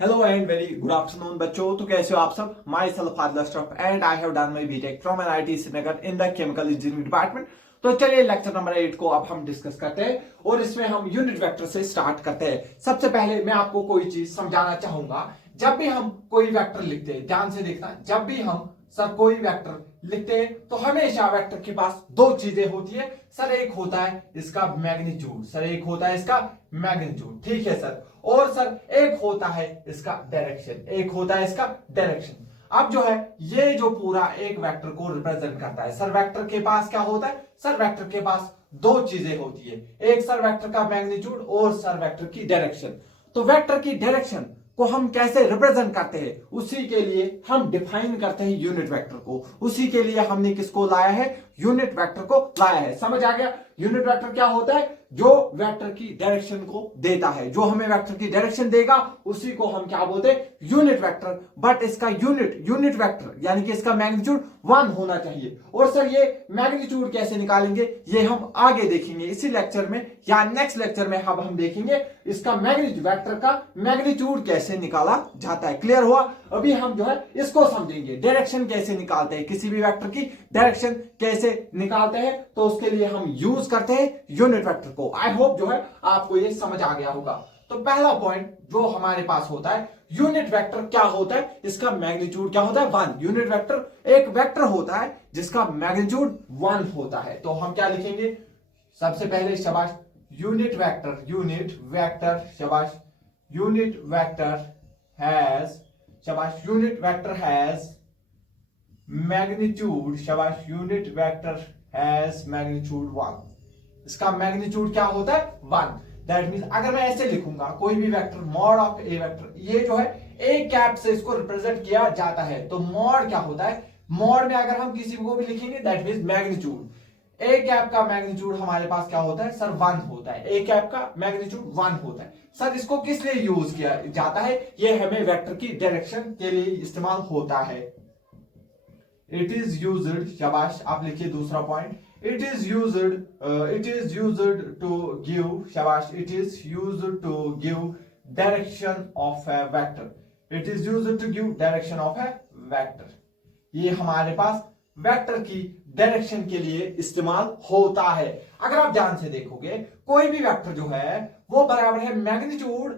Hello and very good afternoon बच्चों। तो कैसे हो आप सब। Myself Adil Ashraf and I have done my BTech from NIT Srinagar in the chemical engineering department. तो चलिए लेक्चर नंबर 8 को अब हम डिस्कस करते हैं और इसमें हम यूनिट वेक्टर से स्टार्ट करते हैं। सबसे पहले मैं आपको कोई चीज समझाना चाहूंगा। जब भी हम कोई वेक्टर लिखते हैं, ध्यान से देखना, जब भी हम सर कोई वेक्टर लिखते हैं तो हमेशा वेक्टर के पास दो चीजें होती है सर। एक होता है इसका मैग्नीट्यूड, सर एक होता है इसका मैग्नीट्यूड, ठीक है सर। और सर एक होता है इसका डायरेक्शन, एक होता है इसका डायरेक्शन। अब जो है ये जो पूरा एक वेक्टर को रिप्रेजेंट करता है सर, वेक्टर के पास क्या होता है सर, वेक्टर के पास दो चीजें होती है, एक सर वेक्टर का मैग्नीट्यूड और सर वेक्टर की डायरेक्शन। तो वेक्टर की डायरेक्शन को हम कैसे रिप्रेजेंट करते हैं, उसी के लिए हम डिफाइन करते हैं यूनिट वेक्टर को। उसी के लिए हमने किसको लाया है, यूनिट वेक्टर को लाया है। समझ आ गया। यूनिट वेक्टर क्या होता है, जो वेक्टर की डायरेक्शन को देता है, जो हमें वेक्टर की डायरेक्शन देगा उसी को हम क्या बोलते हैं, यूनिट वेक्टर। बट इसका यूनिट वेक्टर यानी कि इसका मैग्नीट्यूड 1 होना चाहिए। और सर ये मैग्नीट्यूड कैसे निकालेंगे ये हम आगे देखेंगे इसी लेक्चर में या नेक्स्ट लेक्चर में। अब हम देखेंगे इसका मैग्नीट्यूड, वेक्टर का मैग्नीट्यूड कैसे निकाला जाता है। क्लियर हुआ। अभी हम जो है इसको समझेंगे, डायरेक्शन कैसे निकालते हैं, किसी भी वेक्टर की डायरेक्शन कैसे निकालते हैं। तो उसके लिए हम यूज करते हैं यूनिट वेक्टर को। आई होप जो है आपको ये समझ आ गया होगा। तो पहला पॉइंट जो हमारे पास होता है, यूनिट वेक्टर क्या होता है, इसका मैग्नीट्यूड क्या होता है 1। यूनिट वेक्टर एक वेक्टर होता है जिसका मैग्नीट्यूड 1 होता है। तो हम क्या लिखेंगे, सबसे पहले शाबाश यूनिट वेक्टर शाबाश, यूनिट वेक्टर हैज शाबाश, यूनिट वेक्टर हैज मैग्नीट्यूड शाबाश, यूनिट वेक्टर हैज मैग्नीट्यूड 1। इसका मैग्नीट्यूड क्या होता है 1। दैट मींस अगर मैं ऐसे लिखूंगा कोई भी vector mod of A vector, ये जो है ए कैप से इसको रिप्रेजेंट किया जाता है। तो मॉड क्या होता है, मॉड में अगर हम किसी को भी लिखेंगे that means magnitude. A cap का मैग्नीट्यूड हमारे पास क्या होता है सर 1 होता है। ए कैप का मैग्नीट्यूड 1 होता है सर। इसको किस लिए यूज किया जाता है, ये हमें वेक्टर की डायरेक्शन के लिए इस्तेमाल होता है। इट इज यूज्ड शाबाश, आप लिखिए दूसरा point, it is used to give shabash, it is used to give direction of a vector, it is used to give direction of a vector। ये हमारे पास वेक्टर की डायरेक्शन के लिए इस्तेमाल होता है। अगर आप ध्यान से देखोगे कोई भी वेक्टर जो है वो बराबर है मैग्नीट्यूड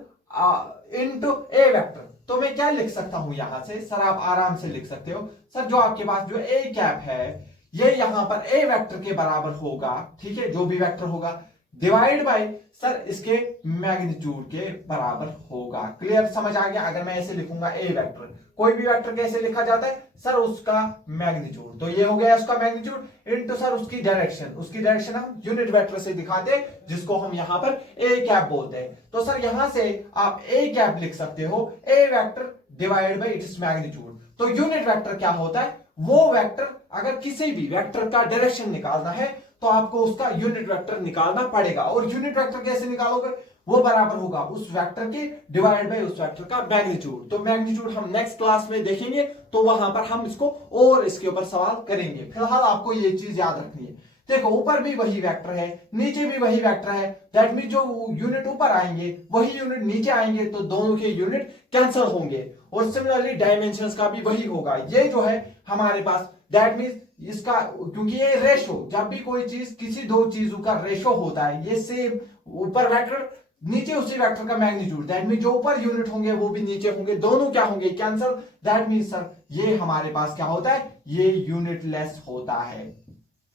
इनटू ए वेक्टर। तो मैं क्या लिख सकता हूं यहां से सर, आप आराम से लिख सकते हो सर, जो आपके पास जो ए कैप है ये यहां पर ए वेक्टर के बराबर होगा, ठीक है, जो भी वेक्टर होगा, डिवाइड बाय सर इसके मैग्नीट्यूड के बराबर होगा। क्लियर, समझ आ गया। अगर मैं ऐसे लिखूंगा ए वेक्टर, कोई भी वेक्टर कैसे लिखा जाता है सर, उसका मैग्नीट्यूड, तो ये हो गया उसका मैग्नीट्यूड इनटू सर उसकी डायरेक्शन। उसकी डायरेक्शन हम यूनिट वेक्टर से दिखाते हैं जिसको हम यहां पर ए कैप बोलते हैं। तो सर यहां से आप ए कैप लिख सकते हो, A vector divide by its magnitude. तो यूनिट वेक्टर क्या होता है, वो वेक्टर, अगर किसी भी वेक्टर का डायरेक्शन निकालना है तो आपको उसका यूनिट वेक्टर निकालना पड़ेगा। और यूनिट वेक्टर कैसे निकालोगे, वो बराबर होगा उस वेक्टर के डिवाइड बाय उस वेक्टर का मैग्नीट्यूड। तो मैग्नीट्यूड हम नेक्स्ट क्लास में देखेंगे, तो वहां पर हम इसको और इसके ऊपर सवाल करेंगे। फिलहाल आपको ये चीज याद रखनी है। देखो ऊपर भी वही वेक्टर है, नीचे भी वही वेक्टर है, दैट मीन जो यूनिट ऊपर आएंगे वही यूनिट नीचे आएंगे, तो दोनों के यूनिट कैंसिल होंगे। और सिमिलरली डायमेंशंस का भी वही होगा। ये जो है हमारे पास दैट मीन इसका, क्योंकि ये रेशो, जब भी कोई चीज किसी दो चीजों का रेशो होता है, ये सेम ऊपर वेक्टर नीचे उसी वेक्टर का मैग्नीट्यूड, दैट मीन जो ऊपर यूनिट होंगे वो भी नीचे होंगे, दोनों क्या होंगे कैंसिल। दैट मीन सर ये हमारे पास क्या होता है, ये यूनिटलेस होता है।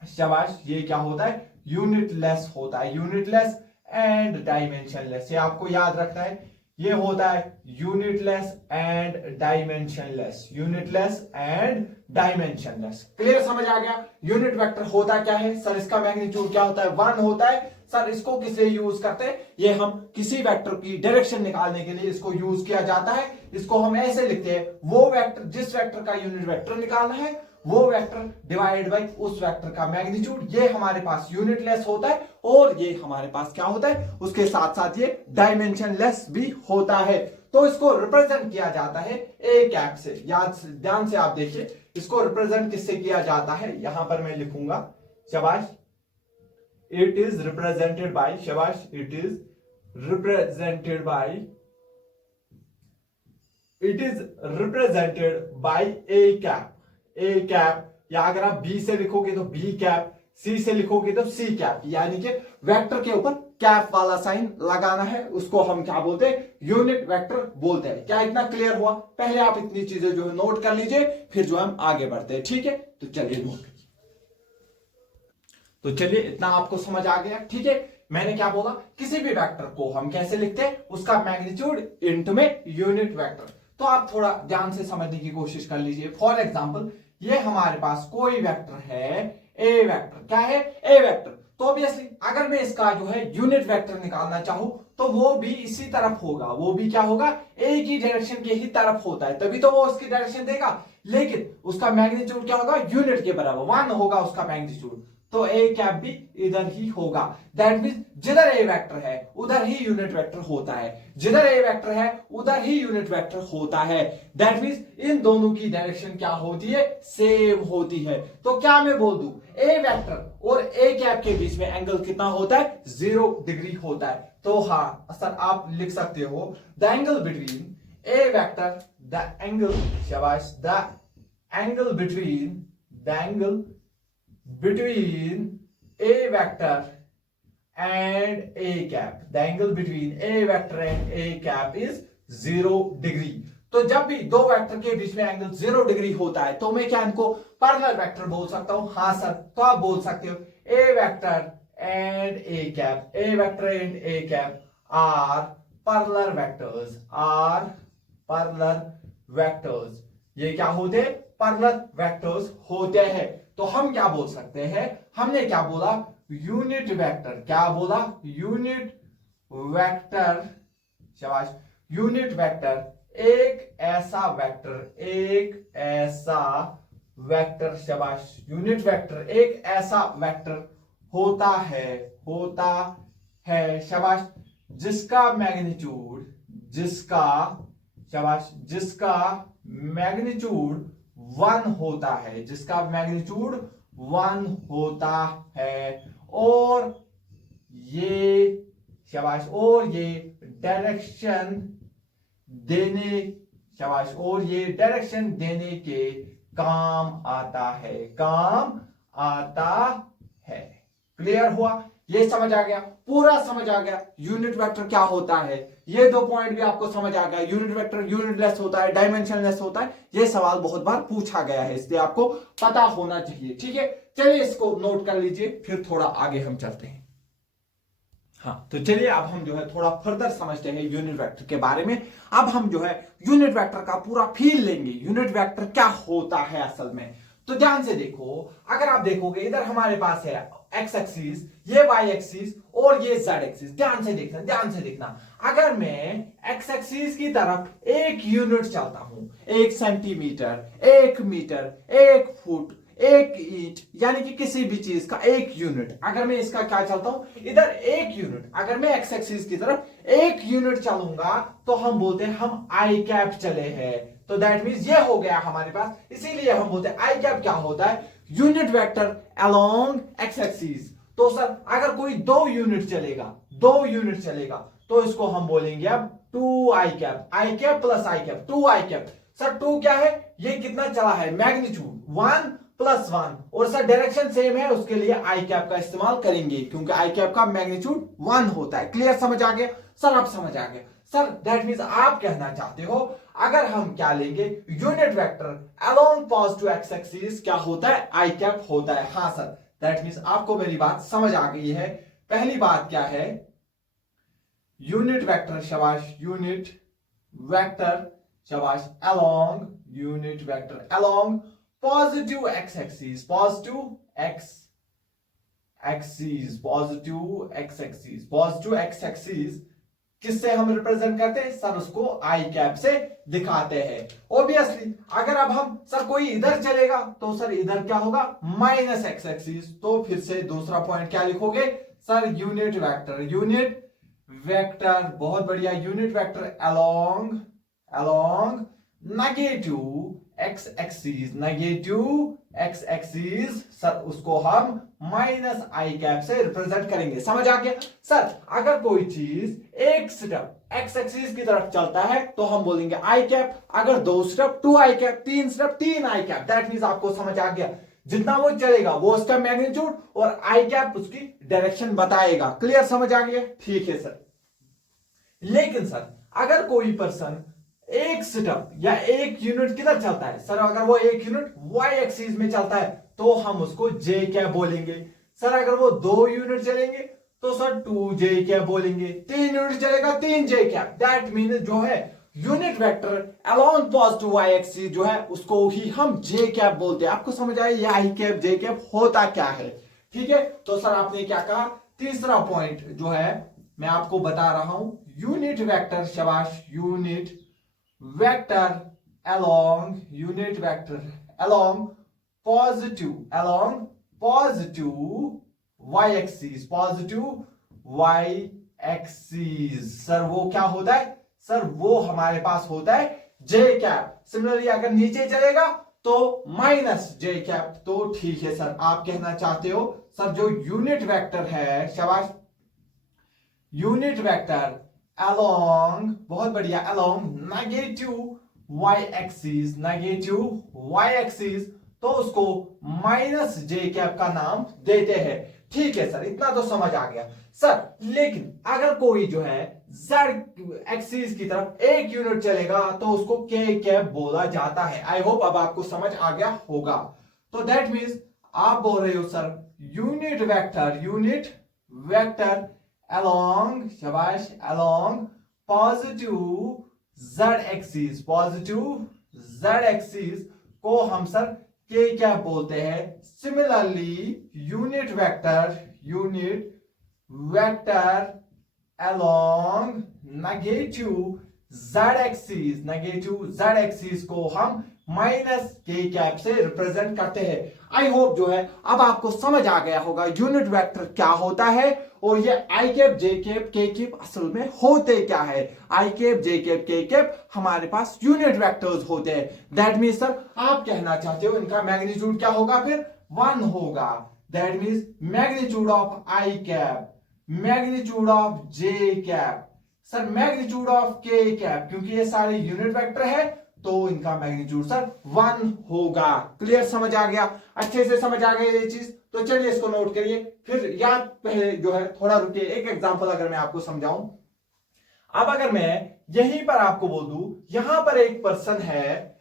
शाबाश, ये क्या होता है यूनिटलेस होता है, यूनिटलेस एंड डायमेंशनलेस। ये आपको याद रखना है, ये होता है unitless and dimensionless, unitless and dimensionless. Clear, समझ आ गया। यूनिट वेक्टर होता क्या है सर, इसका मैग्नीट्यूड क्या होता है 1 होता है सर। इसको किस लिए यूज करते हैं, ये हम किसी वेक्टर की डायरेक्शन निकालने के लिए इसको यूज किया जाता है। इसको हम ऐसे लिखते हैं, वो वेक्टर, जिस वेक्टर का यूनिट वेक्टर निकालना है वो वेक्टर डिवाइड बाय उस वेक्टर का मैग्नीट्यूड। ये हमारे पास यूनिटलेस होता है और ये हमारे पास क्या होता है, उसके साथ साथ ये डायमेंशनलेस भी होता है। तो इसको रिप्रेजेंट किया जाता है ए कैप से। याद ध्यान से आप देखिए, इसको रिप्रेजेंट किससे किया जाता है, यहां पर मैं लिखूंगा शाबाश, इट इज रिप्रेजेंटेड बाय शाबाश, it is represented by it is represented by A cap. A cap, या अगर आप बी से लिखोगे तो बी कैप, सी से लिखोगे तो सी कैप, यानी कि वेक्टर के ऊपर कैप वाला साइन लगाना है, उसको हम क्या बोलते हैं, यूनिट वेक्टर बोलते हैं। क्या इतना क्लियर हुआ? पहले आप इतनी चीजें जो है नोट कर लीजिए, फिर जो हम आगे बढ़ते हैं, ठीक है? तो चलिए नोट, तो चलिए इतना आपको समझ आ गया, ठीक है? मैंने क्या बोला, किसी भी वेक्टर को हम कैसे लिखते हैं, उसका मैग्नीट्यूड इनटू में यूनिट वेक्टर। तो आप थोड़ा ध्यान से समझने की कोशिश कर लीजिए। फॉर एग्जांपल, ये हमारे पास कोई वेक्टर है, ए वेक्टर। क्या है? ए वेक्टर। तो ऑब्वियसली अगर मैं इसका जो है यूनिट वेक्टर निकालना चाहूं तो वो भी इसी तरफ होगा, वो भी क्या होगा, एक ही डायरेक्शन के ही तरफ होता है, तभी तो वो उसकी डायरेक्शन देगा। लेकिन उसका मैग्नीट्यूड क्या होगा, यूनिट के बराबर, 1 होगा उसका मैग्नीट्यूड। तो ए कैप भी इधर ही होगा। दैट मींस जिधर ए वेक्टर है उधर ही यूनिट वेक्टर होता है, जिधर ए वेक्टर है उधर ही यूनिट वेक्टर होता है। दैट मींस इन दोनों की डायरेक्शन क्या होती है, सेम होती है। तो क्या मैं बोल दूं, ए वेक्टर और ए कैप के बीच में एंगल कितना होता है, 0 डिग्री होता है। तो हाँ सर, आप लिख सकते हो the angle between A vector, the angle, शाबाश, the angle between, the angle between a vector and a cap, the angle between a vector and a cap is 0 degree. तो जब भी दो वेक्टर के बीच में एंगल 0 डिग्री होता है तो मैं क्या इनको पैरेलल वेक्टर बोल सकता हूं? हाँ सर, तो आप बोल सकते हो A vector and A cap, A vector and A cap are parallel vectors, are parallel vectors. ये क्या होते हैं, पैरेलल वेक्टर्स होते हैं। तो हम क्या बोल सकते हैं, हमने क्या बोला, यूनिट वेक्टर। क्या बोला, यूनिट वेक्टर, शाबाश, यूनिट वेक्टर एक ऐसा वेक्टर, एक ऐसा वेक्टर, शाबाश, यूनिट वेक्टर एक ऐसा वेक्टर होता है, होता है, शाबाश, जिसका मैग्नीट्यूड, जिसका, शाबाश, जिसका मैग्नीट्यूड 1 होता है, जिसका मैग्नीट्यूड 1 होता है, और ये, शाबाश, और ये डायरेक्शन देने, शाबाश, और ये डायरेक्शन देने के काम आता है, काम आता है। क्लियर हुआ? ये समझ आ गया, पूरा समझ आ गया यूनिट वेक्टर क्या होता है। ये 2 पॉइंट भी आपको समझ आ गया। यूनिट वेक्टर यूनिटलेस होता है, डायमेंशनलेस होता है। ये सवाल बहुत बार पूछा गया है, इसलिए आपको पता होना चाहिए, ठीक है? चलिए इसको नोट कर लीजिए, फिर थोड़ा आगे हम चलते हैं। हाँ, तो चलिए अब हम जो है थोड़ा फर्दर समझते हैं यूनिट वेक्टर के बारे में। अब हम जो है यूनिट वेक्टर का पूरा फील लेंगे, यूनिट वेक्टर क्या होता है असल में। तो ध्यान से देखो, अगर आप देखोगे इधर हमारे पास है एक्स एक्सिस, ये वाई एक्सिस और ये जेड एक्सिस। ध्यान से देखना, ध्यान से देखना। अगर मैं एक्स एक्सिस की तरफ एक यूनिट चलता हूं, 1 सेंटीमीटर, 1 मीटर, 1 फुट, 1 इंच, यानी कि किसी भी चीज का 1 यूनिट, अगर मैं इसका क्या चलता हूं, इधर 1 यूनिट, अगर मैं एक्स एक्सिस की तरफ 1 यूनिट चलूंगा तो हम बोलते हैं हम आई कैप चले हैं। तो दैट मींस ये हो गया हमारे पास, इसीलिए हम बोलते हैं आई कैप क्या होता है, unit vector along x axis. तो सर अगर कोई 2 यूनिट चलेगा, 2 यूनिट चलेगा, तो इसको हम बोलेंगे अब 2 I cap, I cap plus I cap, 2 I cap. Sir 2 क्या है, ये कितना चला है, मैग्नीट्यूड 1 + 1, और सर डायरेक्शन सेम है, उसके लिए आई कैप का इस्तेमाल करेंगे क्योंकि आई कैप का मैग्नीट्यूड 1 होता है। क्लियर, समझ आ गया? सर अब समझ आ गया। सर दैट मींस आप कहना चाहते हो अगर हम क्या लेंगे, unit vector along positive x axis क्या होता है, आई कैप होता है। हाँ सर, दैट मींस आपको मेरी बात समझ आ गई है। पहली बात क्या है, यूनिट वेक्टर, शाबाश, यूनिट वेक्टर, शाबाश, along, unit vector along positive x axis, positive x axis, positive x axis, positive x axis किससे हम रिप्रेजेंट करते हैं, सर उसको आई कैप से दिखाते हैं। ऑब्वियसली अगर अब हम, सर कोई इधर चलेगा तो सर इधर क्या होगा, माइनस एक्स एक्सिस। तो फिर से दूसरा पॉइंट क्या लिखोगे, sir unit vector, unit vector, बहुत बढ़िया, unit vector along, along negative x axis negative x axis sir उसको हम माइनस आई कैप से रिप्रेजेंट करेंगे। समझ आ गया सर? अगर कोई चीज एक स्टेप एक्स एक्सिस की तरफ चलता है तो हम बोलेंगे आई कैप, अगर 2 step 2 I cap, 3 step 3 I cap. That means आपको समझ आ गया, जितना वो चलेगा वो उसका मैग्नीट्यूड और आई कैप उसकी डायरेक्शन बताएगा। क्लियर? समझ आ गया? ठीक है सर। लेकिन सर अगर कोई पर्सन एक स्टेप या एक यूनिट किधर चलता है सर, अगर वो एक यूनिट वाई एक्सिस में चलता है तो हम उसको जे कैप बोलेंगे। सर अगर वो 2 यूनिट चलेंगे तो सर 2 जे कैप बोलेंगे। 3 यूनिट चलेगा 3 जे कैप। दैट मीन जो है unit vector along positive Y axis जो है उसको ही हम जे कैप बोलते हैं। आपको समझ आया ये आई कैप जे कैप होता क्या है? ठीक है, तो सर आपने क्या कहा? तीसरा पॉइंट जो है मैं आपको बता रहा हूं, यूनिट वेक्टर, शाबाश, unit vector along positive y axis, sir वो क्या होता है सर? वो हमारे पास होता है j कैप। सिमिलरली अगर नीचे चलेगा तो माइनस j कैप। तो ठीक है सर, आप कहना चाहते हो सर जो यूनिट वेक्टर है, शाबाश, यूनिट वेक्टर along, बहुत बढ़िया, along नेगेटिव y एक्सिस तो उसको माइनस जे कैप का नाम देते हैं। ठीक है सर, इतना तो समझ आ गया सर। लेकिन अगर कोई जो है z एक्सिस की तरफ एक यूनिट चलेगा तो उसको के कैप बोला जाता है। आई होप अब आपको समझ आ गया होगा। तो दैट मीन्स आप बोल रहे हो सर यूनिट वेक्टर along, शाबाश, along पॉजिटिव z एक्सिस को हम सर के क्या बोलते हैं? Similarly unit vector along negative z axis को हम माइनस के कैप से रिप्रेजेंट करते हैं। आई होप जो है अब आपको समझ आ गया होगा यूनिट वेक्टर क्या होता है और ये आई कैप जे कैप के कैप असल में होते क्या है। आई कैप जे कैप के कैप हमारे पास यूनिट वेक्टर्स होते हैं। दैट मीन्स सर आप कहना चाहते हो इनका मैग्नीट्यूड क्या होगा? फिर 1 होगा। That means magnitude of I cap, magnitude of J cap, sir magnitude of के कैप, क्योंकि ये सारे यूनिट वेक्टर है तो इनका मैग्नीट्यूड सर 1 होगा। क्लियर? समझ आ गया? अच्छे से समझ आ गया ये चीज? तो चलिए इसको नोट करिए, फिर याद पहले जो है थोड़ा रुकिए। एक एग्जांपल अगर मैं आपको समझाऊं, अब अगर मैं यहीं पर आपको बोल दूं यहां पर एक पर्सन है,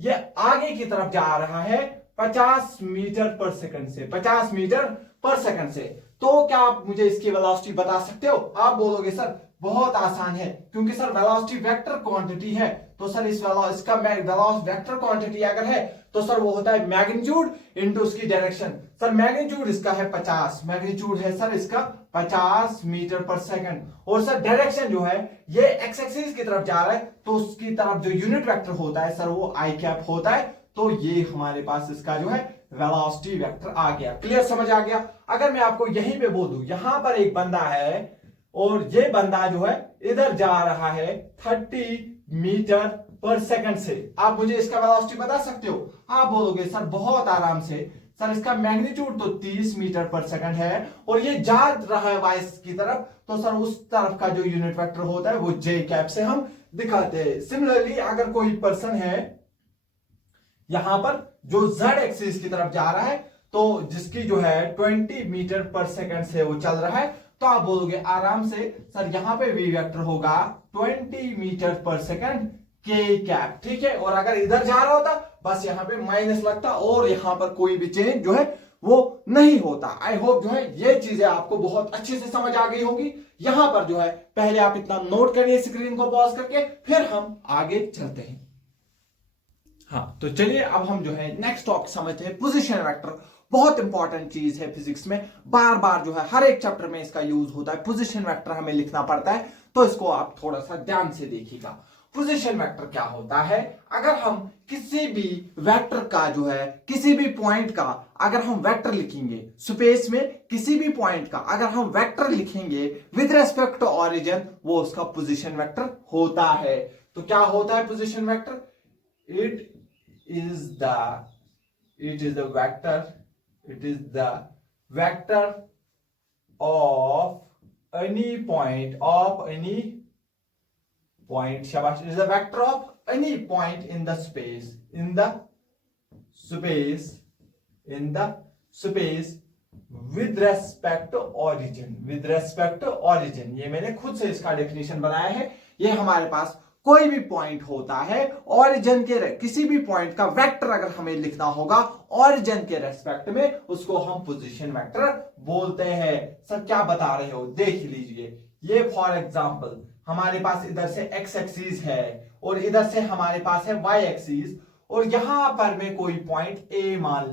ये आगे की तरफ जा रहा है 50 मीटर पर सेकंड से, 50 मीटर पर सेकंड से। तो क्या आप मुझे इसकी वेलोसिटी बता सकते हो? आप बोलोगे सर बहुत आसान है, क्योंकि सर वेलोसिटी वेक्टर क्वांटिटी है। तो सर इसका वेक्टर क्वांटिटी अगर है तो सर वो होता है मैग्नीट्यूड इनटू उसकी डायरेक्शन। सर मैग्नीट्यूड इसका है 50, मैग्नीट्यूड है सर इसका 50 मीटर पर सेकंड, और सर डायरेक्शन जो है ये एक्स एक्सिस की तरफ जा रहा है तो उसकी तरफ जो यूनिट वेक्टर होता है सर वो आई कैप होता है। तो ये हमारे पास इसका जो है वेलोसिटी वेक्टर आ गया। क्लियर? समझ आ गया? अगर मैं आपको यहीं पे बोल दूं यहां पर एक बंदा है और ये बंदा जो है इधर जा रहा है 30 मीटर पर सेकंड से, आप मुझे इसका वेलोसिटी बता सकते हो? आप बोलोगे सर बहुत आराम से, सर इसका मैग्नीट्यूड तो 30 मीटर पर सेकंड है और ये जा रहा है वाई की तरफ, तो सर उस तरफ का जो यूनिट वेक्टर होता है वो जे कैप से हम दिखाते हैं। सिमिलरली अगर कोई पर्सन है यहां पर जो z एक्सिस की तरफ जा रहा है तो जिसकी जो है 20 मीटर पर सेकंड से वो चल रहा है, तो आप बोलोगे आराम से सर यहां पे वी वेक्टर होगा 20 मीटर पर सेकंड के कैप। ठीक है, और अगर इधर जा रहा होता बस यहां पे माइनस लगता और यहां पर कोई भी चेंज जो है वो नहीं होता। आई होप जो है ये चीजें आपको बहुत अच्छे से समझ आ गई होगी। यहां पर जो है पहले आप इतना नोट करिए स्क्रीन को पॉज करके, फिर हम आगे चलते हैं। हाँ, तो चलिए अब हम जो है नेक्स्ट टॉपिक समझते हैं, पोजीशन वेक्टर। बहुत इंपॉर्टेंट चीज है फिजिक्स में, बार बार जो है हर एक चैप्टर में इसका यूज होता है। पोजीशन वेक्टर हमें लिखना पड़ता है, तो इसको आप थोड़ा सा ध्यान से देखिएगा। पोजीशन वेक्टर क्या होता है? अगर हम किसी भी वेक्टर का जो है किसी भी पॉइंट का अगर हम वेक्टर लिखेंगे स्पेस में, किसी भी पॉइंट का अगर हम वेक्टर लिखेंगे विद रेस्पेक्ट टू ऑरिजिन, वो उसका पोजीशन वेक्टर होता है। तो क्या होता है position vector? it is the vector of any point shabash, it is the vector of any point in the space with respect to origin। ये मैंने खुद से इसका डेफिनेशन बनाया है। ये हमारे पास कोई भी पॉइंट होता है, ओरिजिन के किसी भी पॉइंट का वेक्टर अगर हमें लिखना होगा ओरिजिन के रेस्पेक्ट में, उसको हम पोजीशन वेक्टर बोलते हैं। सर क्या बता रहे हो, देख लीजिए। ये फॉर एग्जांपल हमारे पास इधर से एक्स एक्सिस है और इधर से हमारे पास है वाई एक्सिस, और यहां पर मैं कोई पॉइंट ए मान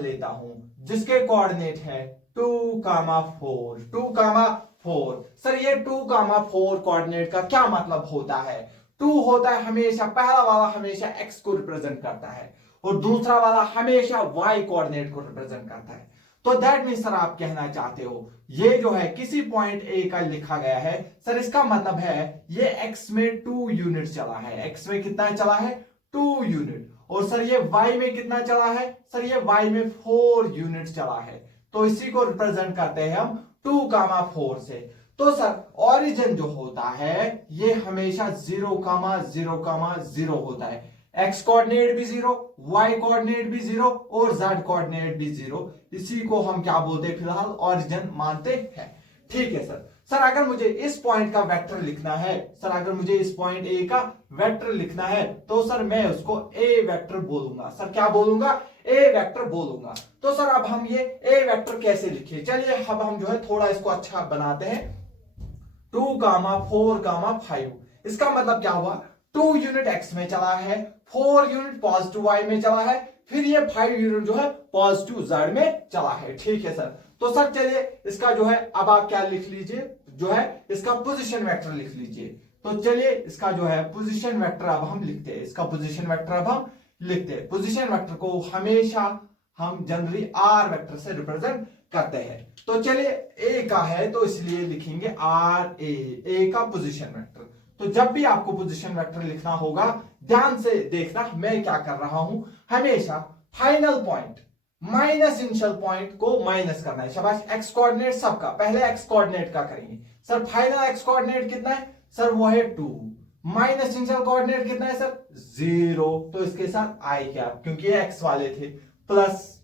लेता हूं, जिसके कोऑर्डिनेट है 2,4। सर ये 2,4 कोऑर्डिनेट का क्या मतलब होता है? 2 होता है हमेशा, पहला वाला हमेशा x को रिप्रेजेंट करता है और दूसरा वाला हमेशा y कोऑर्डिनेट को रिप्रेजेंट करता है। तो दैट मीन सर आप कहना चाहते हो ये जो है किसी पॉइंट A का लिखा गया है, सर इसका मतलब है ये x में 2 यूनिट चला है। x में कितना चला है? 2 यूनिट। और सर ये y में कितना चला है? सर ये y में 4 यूनिट चला है। तो इसी को रिप्रेजेंट करते हैं हम 2,4 से। तो सर ओरिजिन जो होता है ये हमेशा 0,0,0 होता है। x कोऑर्डिनेट भी 0, y कोऑर्डिनेट भी 0 और z कोऑर्डिनेट भी 0। इसी को हम क्या बोलते हैं? फिलहाल ओरिजिन मानते हैं। ठीक है सर। सर अगर मुझे इस पॉइंट का वेक्टर लिखना है, तो सर मैं उसको a वेक्टर बोलूंगा। सर क्या बोलूंगा? a वेक्टर बोलूंगा। तो सर अब हम ये a वेक्टर कैसे लिखे? चलिए अब हम जो है थोड़ा इसको अच्छा बनाते हैं। 2,4,5 इसका मतलब क्या हुआ? 2 यूनिट x में चला है, 4 यूनिट पॉजिटिव y में चला है, फिर ये 5 यूनिट जो है पॉजिटिव z में चला है। ठीक है सर। तो सर चलिए इसका जो है अब आप क्या लिख लीजिए, जो है इसका पोजीशन वेक्टर लिख लीजिए। तो चलिए इसका जो है पोजीशन वेक्टर अब हम लिखते हैं। पोजीशन वेक्टर को हमेशा हम जनरली r वेक्टर से रिप्रेजेंट करते हैं। तो चलिए a का है तो इसलिए लिखेंगे a का पोजीशन वेक्टर। तो जब भी आपको पोजीशन वेक्टर लिखना होगा ध्यान से देखना मैं क्या कर रहा हूं, हमेशा final point minus initial point को माइनस करना है। शाबाश। एक्स कोऑर्डिनेट सबका, पहले एक्स कोऑर्डिनेट का करेंगे। सर फाइनल एक्स कोऑर्डिनेट कितना है? सर वो है 2। माइनस इनिशियल कोऑर्डिनेट कितना है? सर 0। तो इसके साथ आई कैप क्योंकि ये एक्स वाले थे, प्लस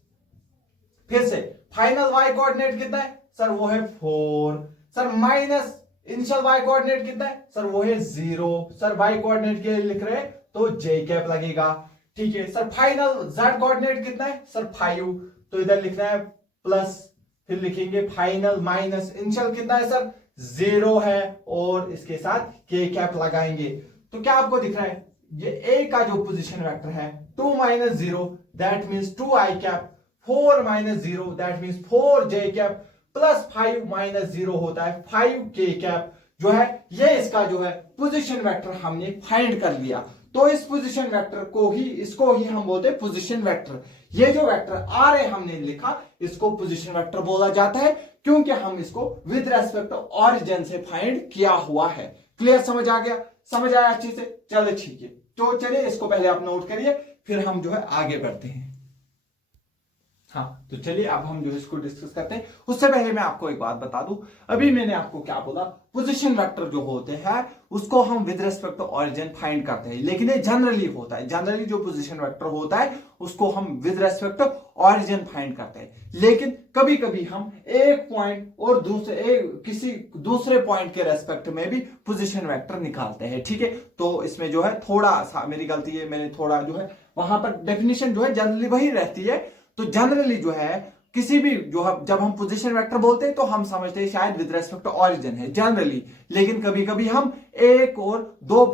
फिर से फाइनल वाई कोऑर्डिनेट कितना है? सर वो है 4। Sir minus initial Y coordinate कितना है? सर वो है 0। सर वाई कोऑर्डिनेट के लिए लिख रहे हैं तो जे कैप लगेगा। ठीक है सर। फाइनल जेड कोऑर्डिनेट कितना है? सर 5। तो इधर लिखना है प्लस, फिर लिखेंगे फाइनल माइनस इनिशियल कितना है? सर 0 है और इसके साथ के कैप लगाएंगे। तो क्या आपको दिख रहा है? ये ए का जो पोजीशन वेक्टर है 2 - 0 that means 2 I cap, 4 - 0 that means 4 J cap, plus 5 - 0 होता है 5 के कैप। जो है ये इसका जो है पोजीशन वेक्टर हमने फाइंड कर लिया। तो इस पोजीशन वेक्टर को ही, इसको ही हम बोलते हैं पोजीशन वेक्टर। ये जो वेक्टर आर है हमने लिखा, इसको पोजीशन वेक्टर बोला जाता है क्योंकि हम इसको विद रेस्पेक्ट ऑरिजिन से फाइंड किया हुआ है। क्लियर? समझ आ गया? समझ आया अच्छे से? चलो ठीक है। तो चलिए इसको पहले आप नोट करिए, फिर हम जो है आगे बढ़ते हैं। हाँ तो चलिए अब हम जो है इसको डिस्कस करते हैं। उससे पहले मैं आपको एक बात बता दूं, अभी मैंने आपको क्या बोला, पोजीशन वेक्टर जो होते हैं उसको हम with respect to origin find करते हैं, लेकिन ये जनरली होता है। जनरली जो पोजीशन वेक्टर होता है उसको हम with respect to origin find करते हैं, लेकिन कभी कभी हम एक पॉइंट और किसी दूसरे पॉइंट के रेस्पेक्ट में भी पोजीशन वेक्टर निकालते हैं। ठीक है, तो इसमें जो है थोड़ा सा मेरी गलती है, मैंने थोड़ा जो है वहां पर डेफिनेशन जो है जनरली वही रहती है। तो जनरली जो है किसी भी जो है जब हम पोजीशन वेक्टर बोलते हैं तो हम समझते हैं शायद विद रेस्पेक्ट टू ऑरिजिन है जनरली, लेकिन कभी कभी हम एक और दो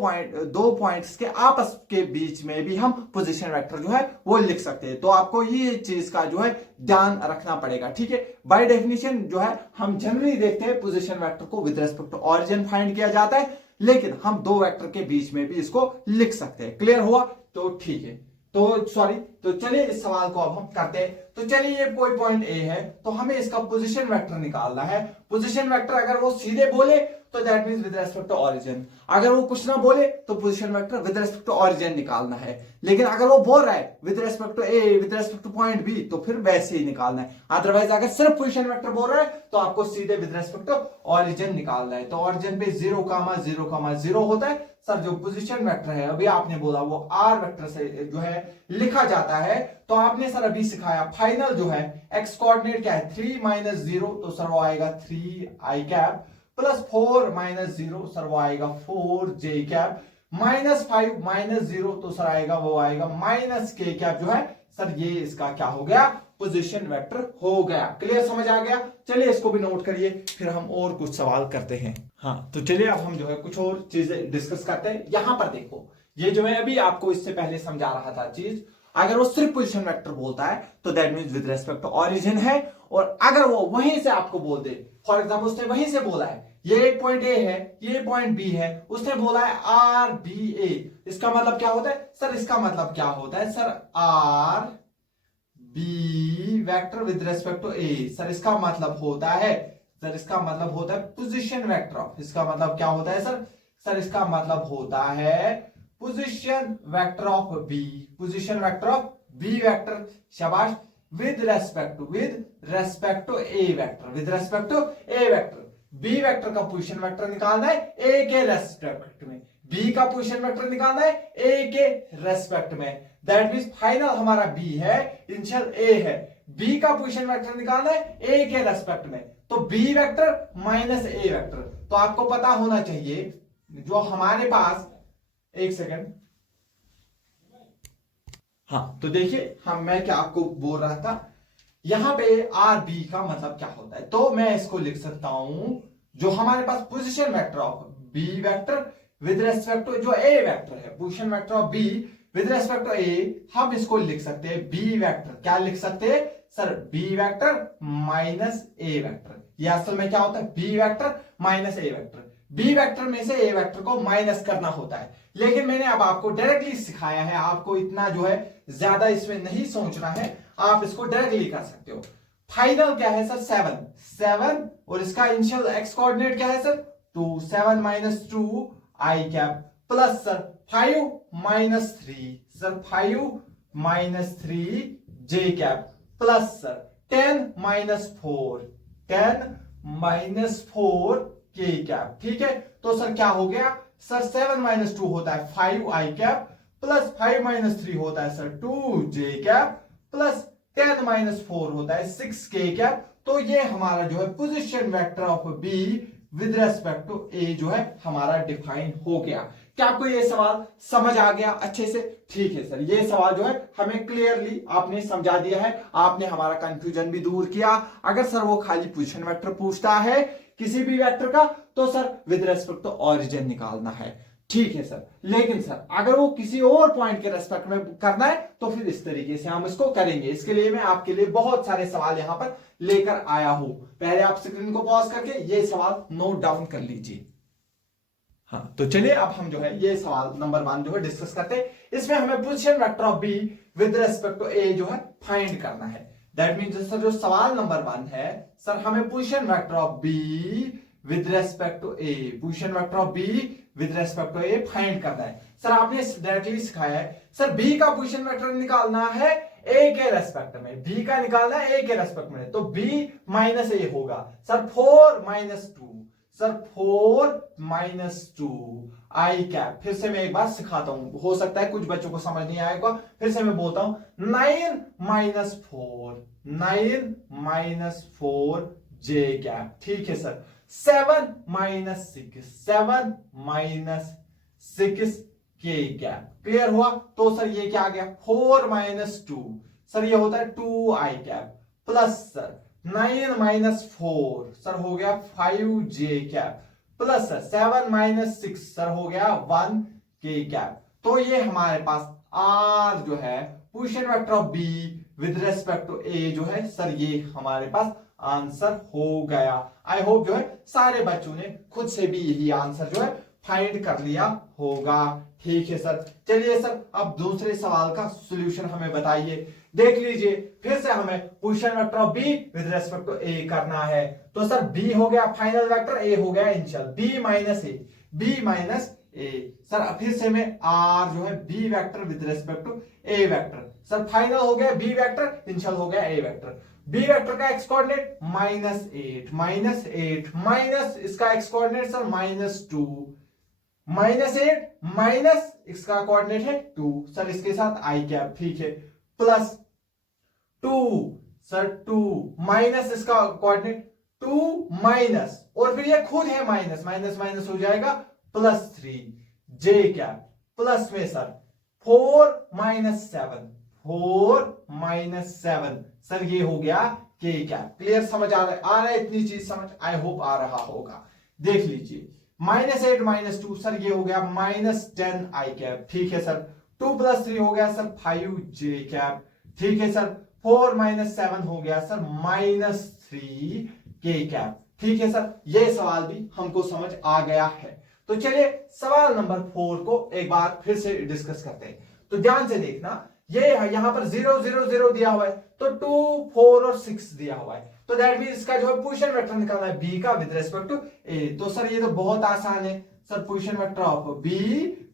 पॉइंट्स के आपस के बीच में भी हम पोजीशन वेक्टर जो है वो लिख सकते हैं। तो आपको ये चीज का जो है ध्यान रखना पड़ेगा। ठीक है, बाय डेफिनेशन जो है हम जनरली देखते हैं पोजीशन वेक्टर को with respect to origin find किया जाता है, लेकिन हम दो वेक्टर के बीच में भी इसको लिख सकते हैं। क्लियर हुआ? तो ठीक है, तो चलिए इस सवाल को अब हम करते हैं। तो चलिए ये कोई पॉइंट ए है तो हमें इसका पोजीशन वेक्टर निकालना है। पोजीशन वेक्टर अगर वो सीधे बोले तो that means with respect to origin. अगर वो कुछ ना बोले तो position vector with respect to origin निकालना है, लेकिन अगर वो बोल रहा है with respect to A, with respect to point B, तो फिर वैसे ही निकालना है। अदरवाइज अगर सिर्फ पोजीशन वेक्टर बोल रहा है तो आपको सीधे विद रेस्पेक्ट टू ऑरिजिन निकालना है। तो ऑरिजिन पे 0,0,0 होता है। सर जो पोजीशन वेक्टर है अभी आपने बोला वो आर वेक्टर से जो है लिखा जाता है, तो आपने सर अभी सिखाया फाइनल जो है एक्स कोऑर्डिनेट क्या है 3 - 0, तो सर वो आएगा 3i कैप प्लस 4 - 0, सर वो आएगा 4j कैप -5 - 0, तो सर आएगा वो आएगा -k कैप जो है सर ये इसका क्या हो गया पोजीशन वेक्टर हो गया। क्लियर समझ आ गया? चलिए इसको भी नोट करिए, फिर हम और कुछ सवाल करते हैं। हाँ तो चलिए अब हम जो है कुछ और चीजें डिस्कस करते हैं। यहां पर देखो ये जो है अभी आपको इससे पहले समझा रहा था चीज, अगर वो सिर्फ पोजीशन वेक्टर बोलता है तो that means with respect to origin है, और अगर वो वहीं से आपको बोल दे, फॉर एग्जांपल उसने वहीं से बोला है ये एक पॉइंट ए है, ये पॉइंट बी है, उसने बोला है आर बी ए, इसका मतलब क्या होता है सर? इसका मतलब क्या होता है sir? R B vector with respect to A, sir इसका मतलब होता है, सर इसका मतलब होता है पोजीशन वेक्टर ऑफ, इसका मतलब क्या होता है सर? सर इसका मतलब होता है position vector of B, position vector of B vector, शाबाश, with respect to A vector, with respect to A vector. B vector का पोजीशन वेक्टर निकालना है ए के रेस्पेक्ट में, बी का पोजीशन वेक्टर निकालना है ए के रेस्पेक्ट में, दैट मींस फाइनल हमारा बी है, इनिशियल ए है, बी का पोजीशन वेक्टर निकालना है ए के रेस्पेक्ट में, तो बी वेक्टर माइनस ए वेक्टर। तो आपको पता होना चाहिए जो हमारे पास, एक सेकंड, हाँ तो देखिए मैं क्या आपको बोल रहा था, यहां पे आर बी का मतलब क्या होता है, तो मैं इसको लिख सकता हूं जो हमारे पास position vector of B vector with respect to जो ए वेक्टर है, position vector of B with respect to A, हम इसको लिख सकते हैं बी वेक्टर, क्या लिख सकते हैं सर? बी वेक्टर माइनस ए वेक्टर। ये असल में क्या होता है? बी वेक्टर माइनस ए वेक्टर। बी वेक्टर में से ए वेक्टर को माइनस करना होता है, लेकिन मैंने अब आपको डायरेक्टली सिखाया है, आपको इतना जो है ज्यादा इसमें नहीं सोचना है, आप इसको डायरेक्टली कर सकते हो। फाइनल क्या है सर? 7, और इसका इनिशियल एक्स कोऑर्डिनेट क्या है sir? 2, 7 - 2 i cap plus sir 5 - 3, sir 5 - 3 j cap plus sir 10 - 4 k cap. ठीक है, तो सर क्या हो गया सर? 7 - 2 होता है 5i कैप प्लस 5 - 3 होता है सर 2j कैप प्लस 10 - 4 होता है 6k कैप। तो ये हमारा जो है position vector of B with respect to A जो है हमारा डिफाइन हो गया। क्या आपको ये सवाल समझ आ गया अच्छे से? ठीक है सर, ये सवाल जो है हमें क्लियरली आपने समझा दिया है, आपने हमारा कंफ्यूजन भी दूर किया। अगर सर वो खाली पोजीशन वेक्टर पूछता है किसी भी वेक्टर का तो sir with respect to origin निकालना है। ठीक है सर, लेकिन सर अगर वो किसी और पॉइंट के रेस्पेक्ट में करना है तो फिर इस तरीके से हम इसको करेंगे। इसके लिए मैं आपके लिए बहुत सारे सवाल यहां पर लेकर आया हूं, पहले आप स्क्रीन को पॉज करके ये सवाल नोट डाउन कर लीजिए। हाँ तो चलिए अब हम जो है ये सवाल नंबर 1 जो है डिस्कस करते हैं। इसमें हमें position vector of B with respect to A जो है फाइंड करना है। दैट मींस सर जो सवाल नंबर 1 है सर, हमें position vector of B with respect to A, position vector of B with respect to A find करना है। सर आपने डायरेक्टली सिखाया है सर बी का पोजीशन वेक्टर निकालना है ए के रेस्पेक्ट में, बी का निकालना है ए के रेस्पेक्ट में, तो बी माइनस ए होगा सर 4 - 2, सर 4 - 2 आई कैप। फिर से मैं एक बार सिखाता हूं, हो सकता है कुछ बच्चों को समझ नहीं आएगा, फिर से मैं बोलता हूं 9 - 4 j कैप। ठीक है सर, 7 - 6 k कैप। क्लियर हुआ? तो सर ये क्या आ गया 4 - 2, सर ये होता है 2i cap plus sir 9 - 4 sir हो गया 5j cap plus sir 7 - 6 sir हो गया 1k कैप। तो ये हमारे पास r जो है position vector of b with respect to a जो है सर ये हमारे पास आंसर हो गया। आई होप जो है सारे बच्चों ने खुद से भी यही आंसर जो है फाइंड कर लिया होगा। ठीक है सर, चलिए सर अब दूसरे सवाल का सॉल्यूशन हमें बताइए। देख लीजिए, फिर से हमें position vector of B with respect to A करना है। तो सर बी हो गया फाइनल वेक्टर, ए हो गया initial, B minus A, B minus A. Sir फिर से मैं आर जो है B vector with respect to A vector, sir final हो गया बी वेक्टर, इनिशियल हो गया ए वेक्टर। बी वेक्टर का एक्स कोऑर्डिनेट -8 -8 माइनस इसका एक्स कोऑर्डिनेट सर -2, -8 माइनस इसका कोऑर्डिनेट है 2, सर इसके साथ आई कैप, ठीक है, प्लस 2 सर 2 माइनस इसका कोऑर्डिनेट 2 माइनस, और फिर ये खुद है माइनस, माइनस माइनस हो जाएगा +3 जे कैप, प्लस में सर 4 -7, 4 -7 सर ये हो गया के कैप। क्लियर, समझ आ रहा है इतनी चीज समझ, आई होप आ रहा होगा। देख लीजिए -8 -2 सर ये हो गया -10 आई कैप, ठीक है सर, 2 + 3 हो गया सर 5 जे कैप, ठीक है सर, 4 -7 हो गया सर -3 के कैप, ठीक है सर। ये सवाल भी हमको समझ आ गया है। तो चलिए सवाल नंबर 4 को एक बार फिर से डिस्कस करते हैं। तो ध्यान से देखना, ये यहां पर 0 0 0 दिया हुआ है, तो 2 4 और 6 दिया हुआ है, तो दैट मीन इसका जो है पोजीशन वेक्टर निकालना है बी का विद रेस्पेक्ट टू ए। तो सर ये तो बहुत आसान है sir, position vector of B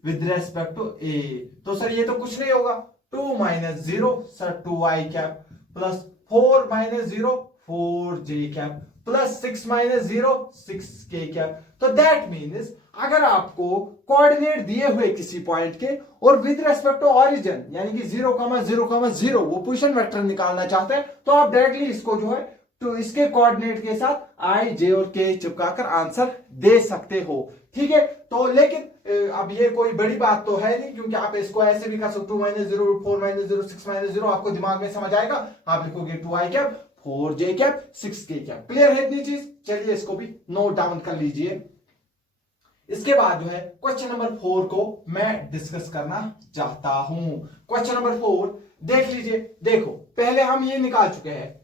with respect to A, तो सर ये तो कुछ नहीं होगा, 2 - 0 sir 2 I cap, plus 4 - 0 4 J cap, plus 6 - 0 6 के कैप। तो दैट मीन्स अगर आपको कोऑर्डिनेट दिए हुए किसी पॉइंट के और विद रेस्पेक्ट टू ऑरिजिन यानी कि 0, 0, 0 वो पोजीशन वेक्टर निकालना चाहते हैं, तो आप डायरेक्टली इसको जो है तो इसके कोऑर्डिनेट के साथ आई, जे और के चिपकाकर आंसर दे सकते हो, ठीक है। तो लेकिन अब ये कोई बड़ी बात तो है नहीं, क्योंकि आप इसको ऐसे भी कर सकते, 2 - 0 4 - 0 6 - 0 आपको दिमाग में समझ आएगा, आप लिखोगे 2 आई कैप 4 जे कैप 6 के कैप। क्लियर है इतनी चीज, चलिए इसको भी नोट डाउन कर लीजिए। इसके बाद जो है क्वेश्चन नंबर 4 को मैं डिस्कस करना चाहता हूं। क्वेश्चन नंबर 4 देख लीजिए, देखो पहले हम ये निकाल चुके हैं,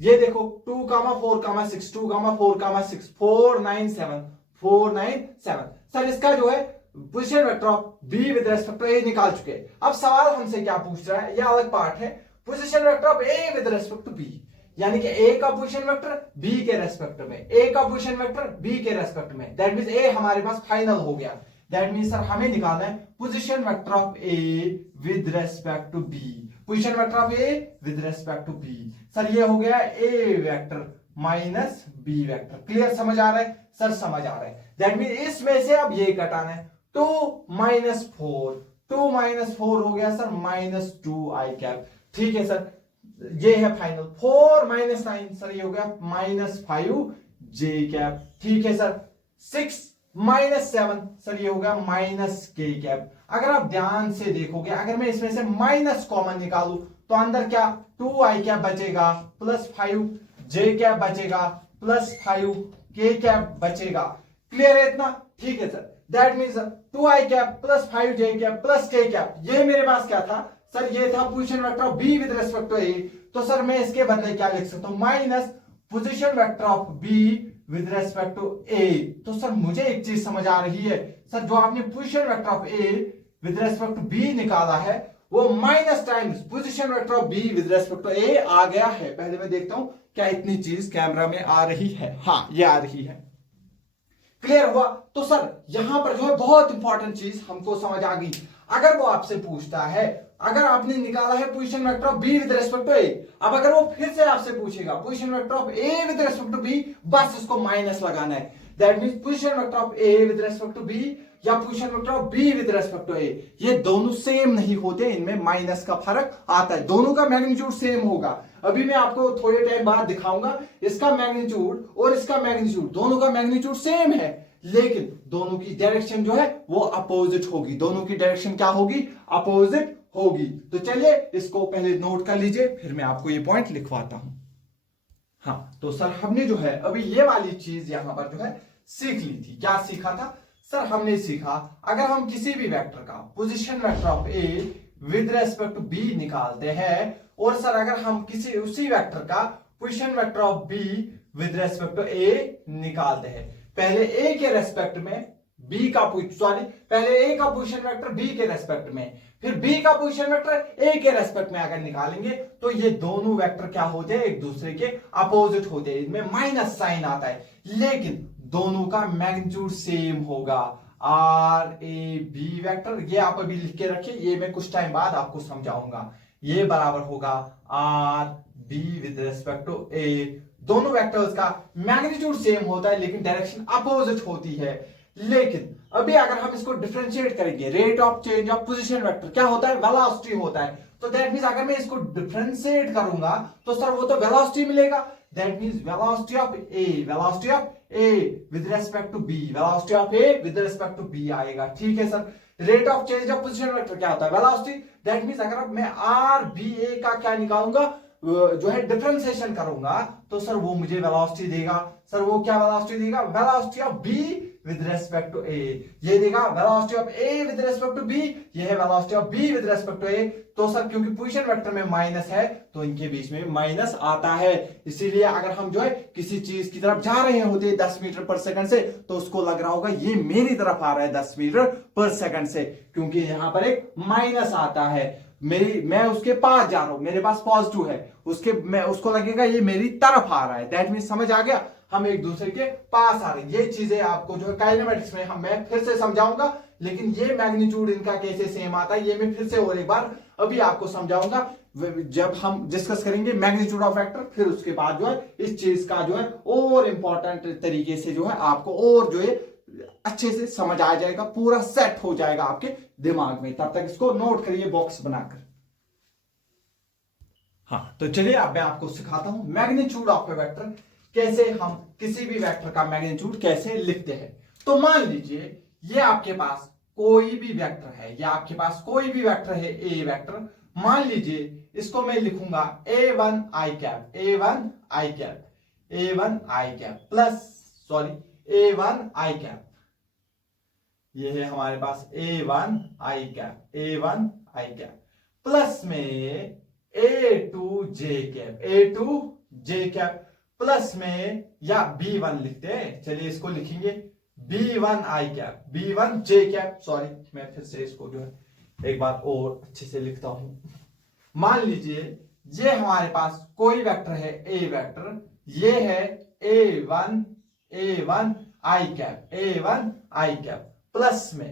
ये देखो 2, 4, 6 2, 4, 6 4 9 7 4 9 7 सर इसका जो है position vector of B with respect to A निकाल चुके हैं। अब सवाल हमसे क्या पूछ रहा है, यह अलग पार्ट है, position vector of A with respect to B, यानी कि ए का पोजीशन वेक्टर बी के रेस्पेक्ट में, ए का पोजीशन वेक्टर बी के रेस्पेक्ट में, दैट मींस ए हमारे पास फाइनल हो गया। दैट मींस सर हमें निकालना है position vector of A with respect to B, position vector of A with respect to B, sir ये हो गया A vector minus B vector. Clear, समझ आ रहा है सर, समझ आ रहा है। दैट मींस इसमें से अब ये घटाना है, 2 - 4 2 - 4 हो गया सर -2 आई कैप, ठीक है सर, ये है फाइनल। 4 - 9 सर ये हो गया -5 जे कैप, ठीक है सर। 6 - 7 सर ये हो गया -k कैप। अगर आप ध्यान से देखोगे, अगर मैं इसमें से माइनस कॉमन निकालूं तो अंदर क्या 2 आई कैप बचेगा, प्लस 5 जे कैप बचेगा, प्लस 5 k कैप बचेगा। क्लियर है इतना, ठीक है sir. That means 2 I cap plus 5 J cap plus k cap, ये मेरे पास क्या था सर, ये था position vector of B with respect to A. तो सर मैं इसके बदले क्या लिख सकता हूं, minus position vector of B with respect to A. तो सर मुझे एक चीज समझ आ रही है सर, जो आपने position vector of A with respect to B निकाला है वो minus times position vector of B with respect to A आ गया है। पहले मैं देखता हूं क्या इतनी चीज कैमरा में आ रही है, हाँ ये आ रही है। क्लियर हुआ। तो सर यहां पर जो है बहुत इंपॉर्टेंट चीज हमको समझ आ गई। अगर वो आपसे पूछता है, अगर आपने निकाला है position vector of B with respect to A, अब अगर वो फिर से आपसे पूछेगा position vector of A with respect to B, बस इसको माइनस लगाना है। That means position vector of A with respect to B या position vector of B with respect to A, ये दोनों सेम नहीं होते, इनमें माइनस का फर्क आता है, दोनों का मैग्नीट्यूड सेम होगा। अभी मैं आपको थोड़े टाइम बाद दिखाऊंगा, इसका मैग्नीट्यूड और इसका मैग्नीट्यूड, दोनों का मैग्नीट्यूड सेम है, लेकिन दोनों की डायरेक्शन जो है वो अपोजिट होगी, दोनों की डायरेक्शन क्या होगी, अपोजिट होगी। तो चलिए इसको पहले नोट कर लीजिए, फिर मैं आपको ये पॉइंट लिखवाता हूं। हाँ तो सर हमने जो है अभी ये वाली चीज यहां पर जो है सीख ली थी। क्या सीखा था सर, हमने सीखा अगर हम किसी भी वेक्टर का position vector of A with respect to B निकालते हैं, और सर अगर हम किसी उसी वेक्टर का position vector of B with respect to A निकालते हैं, पहले ए के रेस्पेक्ट में बी का सॉरी पहले ए का पोजीशन वेक्टर बी के रेस्पेक्ट में, फिर बी का पोजीशन वेक्टर ए के रेस्पेक्ट में अगर निकालेंगे तो ये दोनों वेक्टर क्या होते हैं, एक दूसरे के अपोजिट होते हैं, इनमें माइनस साइन आता है, लेकिन दोनों का मैग्नीट्यूड सेम होगा। आर ए बी वेक्टर, ये आप अभी लिख के रखिए, ये मैं कुछ टाइम बाद आपको समझाऊंगा। ये बराबर होगा R B with respect to A. दोनों वेक्टर्स का मैग्नीट्यूड सेम होता है लेकिन डायरेक्शन अपोजिट होती है। लेकिन अभी अगर हम इसको डिफरेंशिएट करेंगे, rate of change of position vector क्या होता है, वेलोसिटी होता है, तो दैट मींस अगर मैं इसको डिफरेंशिएट करूंगा तो सर वो तो वेलोसिटी मिलेगा, that means velocity of A with respect to B, velocity of A with respect to B आएगा। ठीक है sir, rate of change of position vector क्या होता है, वेलोसिटी, दैट मींस अगर मैं आर बी ए का क्या निकालूंगा, जो है डिफरेंशिएशन करूंगा तो सर वो मुझे वेलोसिटी देगा। सर वो क्या वेलोसिटी देगा, velocity of B with respect to A, ये देगा velocity of A with respect to B, ये है velocity of B with respect to A. तो सर क्योंकि पोजीशन वेक्टर में माइनस है तो इनके बीच में माइनस आता है, इसीलिए अगर हम जो है किसी चीज की तरफ जा रहे होते हैं 10 मीटर पर सेकंड से तो उसको लग रहा होगा ये मेरी तरफ आ रहा है 10 मीटर पर सेकंड से, क्योंकि यहां पर एक माइनस आता है, मैं उसके पास जा रहा हूं, मेरे पास पॉजिटिव है, उसको लगेगा ये मेरी तरफ आ रहा है, दैट मीन समझ आ गया, हम एक दूसरे के पास आ रहे हैं। ये चीजें आपको जो है काइनेमेटिक्स में मैं फिर से समझाऊंगा, लेकिन ये मैग्नीट्यूड इनका कैसे सेम आता है ये मैं फिर से और एक बार अभी आपको समझाऊंगा जब हम डिस्कस करेंगे मैग्नीट्यूड ऑफ वेक्टर। फिर उसके बाद जो है इस चीज का जो है और इंपॉर्टेंट तरीके से जो है आपको और जो है अच्छे से समझ आ जाएगा, पूरा सेट हो जाएगा आपके दिमाग में। तब तक इसको नोट करिए बॉक्स बनाकर। हाँ तो चलिए अब मैं आपको सिखाता हूं मैग्नीट्यूड ऑफ ए वेक्टर, कैसे हम किसी भी वेक्टर का मैग्नीट्यूड कैसे लिखते हैं। तो मान लीजिए ये आपके पास कोई भी वेक्टर है, ये आपके पास कोई भी वेक्टर है ए वेक्टर, मान लीजिए इसको मैं लिखूंगा a1 i cap, a1 i cap, a1 i cap plus sorry a1 i cap, ये है हमारे पास a1 i cap, a1 i cap plus में a2 j cap, a2 j cap plus में या b1 लिखते हैं, चलिए इसको लिखेंगे b1 i cap, b1 j cap, sorry मैं फिर से इसको जो है एक बार और अच्छे से लिखता हूं। मान लीजिए ये हमारे पास कोई वेक्टर है a वेक्टर, ये है a1 i cap, a1 i cap plus में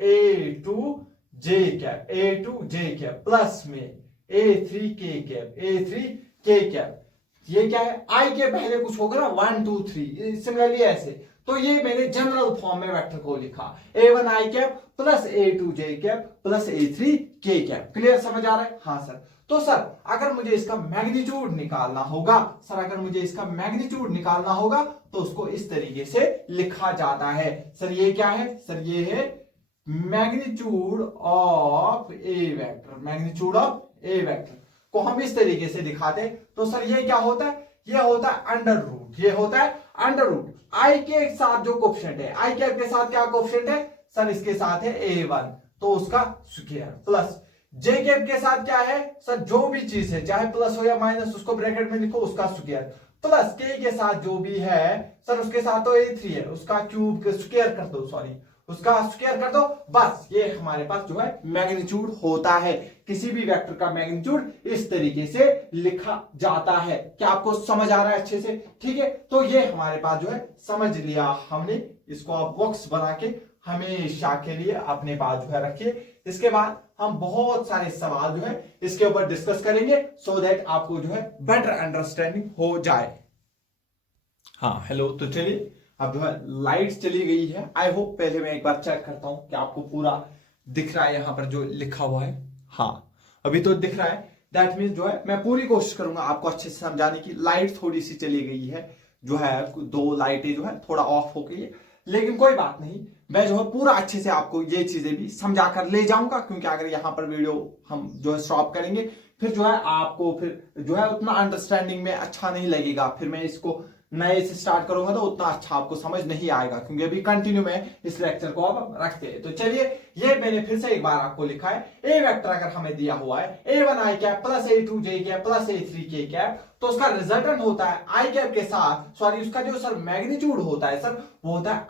a2 j cap, a2 j cap plus में a3 k cap, a3 k cap. ये क्या है, i के पहले कुछ होगा ना 1 2 3, सिमिलरली ऐसे, तो ये मैंने जनरल फॉर्म में वेक्टर को लिखा a1 i cap plus a2 j cap plus a3 k cap. Clear, समझ आ रहा है? हाँ सर। तो सर अगर मुझे इसका मैग्नीट्यूड निकालना होगा, तो उसको इस तरीके से लिखा जाता है। सर ये क्या है, सर ये है magnitude of A vector, magnitude of A vector को हम इस तरीके से दिखाते हैं। तो सर ये क्या होता है, ये होता है अंडर रूट, ये होता है अंडर रूट आई के साथ जो कोफिशिएंट है, आई कैप के साथ क्या कोफिशिएंट है सर, इसके साथ है a1 तो उसका स्क्वायर, प्लस जे कैप के साथ क्या है सर, जो भी चीज है चाहे प्लस हो या माइनस उसको ब्रैकेट में लिखो, उसका स्क्वायर, प्लस के साथ जो भी है सर उसके साथ तो a3 है, उसका क्यूब स्क्वायर कर दो, सॉरी उसका स्क्वायर कर दो, बस ये हमारे पास जो है मैग्नीट्यूड होता है। किसी भी वेक्टर का मैग्नीट्यूड इस तरीके से लिखा जाता है। क्या आपको समझ आ रहा है अच्छे से? ठीक है, तो ये हमारे पास जो है समझ लिया हमने, इसको आप बॉक्स बना के हमेशा के लिए अपने पास जो है रखिए। इसके बाद हम बहुत सारे सवाल जो है इसके ऊपर डिस्कस करेंगे, सो दैट आपको जो है बेटर अंडरस्टैंडिंग हो जाए। हाँ हेलो, तो चलिए अब जो है लाइट चली गई है, आई होप, पहले मैं एक बार चेक करता हूं कि आपको पूरा दिख रहा है यहाँ पर जो लिखा हुआ है। हाँ अभी तो दिख रहा है, दैट मीन जो है मैं पूरी कोशिश करूंगा आपको अच्छे से समझाने की। लाइट थोड़ी सी चली गई है, जो है 2 लाइटें जो है थोड़ा ऑफ हो गई है, लेकिन कोई बात नहीं, मैं जो है पूरा अच्छे से आपको ये चीजें भी समझा कर ले जाऊंगा, क्योंकि अगर यहाँ पर वीडियो हम जो है स्टॉप करेंगे फिर जो है आपको फिर जो है उतना अंडरस्टैंडिंग में अच्छा नहीं लगेगा, फिर मैं इसको नए से स्टार्ट करूंगा तो उतना अच्छा आपको समझ नहीं आएगा, क्योंकि अभी कंटिन्यू में इस लेक्चर को अब रखते हैं। तो चलिए, ये मैंने फिर से एक बार आपको लिखा है, ए वेक्टर अगर हमें दिया हुआ है a1 i cap plus a2 j cap plus a3 k cap, तो उसका रिजल्टेंट होता है आई कैप के साथ, सॉरी उसका जो सर मैग्नीट्यूड होता है सर वो होता है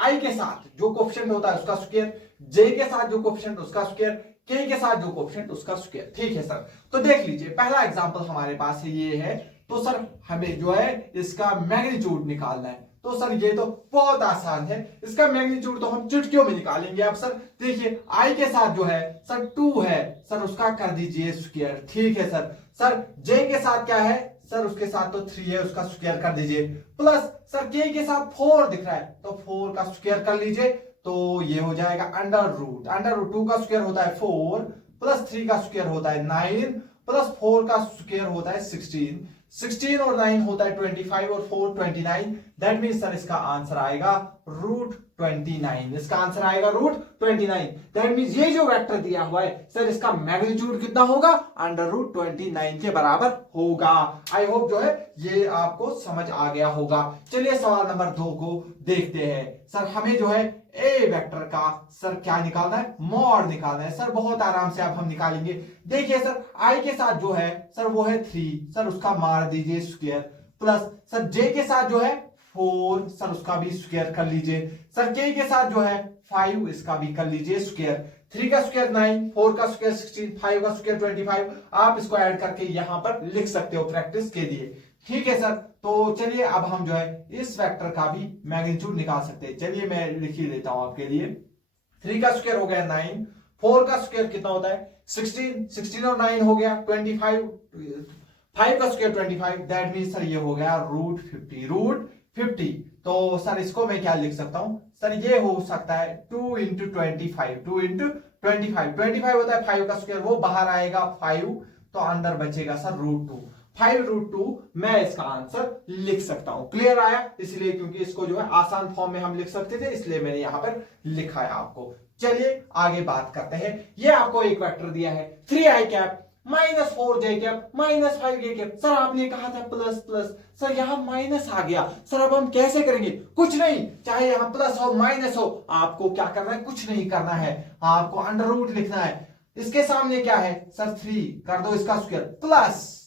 आई के साथ जो कोएफिशिएंट होता है उसका स्क्वायर, j के साथ जो कोएफिशिएंट उसका स्क्वायर, k के साथ जो कोएफिशिएंट उसका स्क्वायर। ठीक है सर, तो देख लीजिए पहला एग्जांपल हमारे पास ये है, तो सर हमें जो है इसका मैग्नीट्यूड निकालना है। तो सर ये तो बहुत आसान है, इसका मैग्नीट्यूड तो हम चुटकियों में निकालेंगे। अब सर देखिए आई के साथ जो है सर 2 है, सर उसका कर दीजिए स्क्वायर। ठीक है सर, सर जे के साथ क्या है सर, उसके साथ तो 3 है, उसका स्क्वायर कर दीजिए, प्लस सर के साथ 4 दिख रहा है तो 4 का स्क्वायर कर लीजिए, तो ये हो जाएगा अंडर रूट 2 का स्क्वायर होता है 4 प्लस 3 का स्क्वायर होता है 9 प्लस 4 का स्क्वायर होता है 16 और 9 होता है 25 और 4 29, दैट मीन सर इसका आंसर आएगा रूट 29। इसका आंसर आएगा रूट 29। दैट मीन ये जो वेक्टर दिया हुआ है सर इसका मैग्नीट्यूड कितना होगा, अंडर रूट 29 के बराबर होगा। आई होप जो है ये आपको समझ आ गया होगा। चलिए सवाल नंबर 2 को देखते हैं। सर हमें जो है ए वेक्टर का सर क्या निकालना है, मॉड निकालना है। सर बहुत आराम से अब हम निकालेंगे। देखिए सर आई के साथ जो है सर वो है 3, सर उसका मार दीजिए स्क्वायर, प्लस सर जे के साथ जो है 4, सर उसका भी स्क्वायर कर लीजिए, सर के साथ जो है 5, इसका भी कर लीजिए स्क्वायर, 3 का स्क्वायर 9, 4 का स्क्वायर 16, 5 का स्क्वायर 25। आप इसको ऐड करके यहां पर लिख सकते हो प्रैक्टिस के लिए। ठीक है सर, तो चलिए अब हम जो है इस वेक्टर का भी मैग्नीट्यूड निकाल सकते हैं। चलिए मैं लिख ही देता हूं आपके लिए। 3 का स्क्वायर हो गया 9, 4 का स्क्वायर कितना होता है 16 और 9 हो गया 25, 5 का स्क्वायर 25, दैट मीन सर ये हो गया रूट 50। तो सर इसको मैं क्या लिख सकता हूं सर, ये हो सकता है 2 इंटू 25 होता है 5 का स्क्वायर, वो बाहर आएगा 5, तो अंदर बचेगा सर रूट 2, 5√2 मैं इसका आंसर लिख सकता हूं। क्लियर आया, इसलिए क्योंकि इसको जो है आसान फॉर्म में हम लिख सकते थे, इसलिए मैंने यहां पर लिखा है आपको। चलिए आगे बात करते हैं। ये आपको एक वेक्टर दिया है 3i cap minus 4j cap minus 5k cap. Sir आपने कहा था प्लस प्लस, सर यहां माइनस आ गया। सर अब हम कैसे करेंगे, कुछ नहीं, चाहे यहां प्लस हो माइनस हो, आपको क्या करना है, कुछ नहीं करना है, आपको अंडर रूट लिखना है। इसके सामने क्या है सर 3, कर दो इसका स्क्वायर, प्लस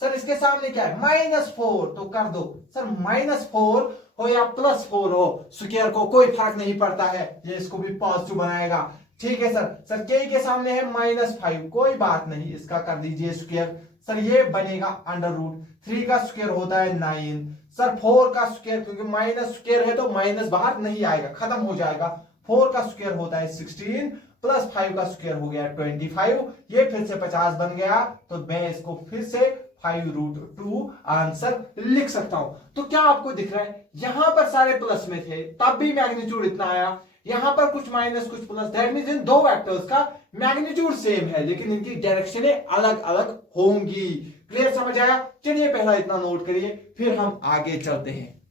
सर इसके सामने क्या है -4, तो कर दो सर -4 हो या +4 हो, स्क्वायर को कोई फर्क नहीं पड़ता है, ये इसको भी पॉजिटिव बनाएगा। ठीक है सर के सामने है -5, कोई बात नहीं, इसका कर दीजिए स्क्वायर, सर ये बनेगा अंडर रूट 3 का स्क्वायर होता है 9, सर 4 का स्क्वायर, क्योंकि माइनस स्क्वायर है तो माइनस बाहर नहीं आएगा, खत्म हो जाएगा, 4 का स्क्वायर होता है 16 प्लस 5 का स्क्वायर हो गया 25, ये फिर से 50 बन गया, तो मैं इसको फिर से 5√2 आंसर लिख सकता हूं। तो क्या आपको दिख रहा है, यहां पर सारे प्लस में थे तब भी मैग्नीट्यूड इतना आया, यहां पर कुछ माइनस कुछ प्लस, दैट मींस इन दो वेक्टर्स का मैग्नीट्यूड सेम है लेकिन इनकी डायरेक्शनें अलग अलग होंगी। क्लियर समझ आया? चलिए पहला इतना नोट करिए, फिर हम आगे चलते हैं।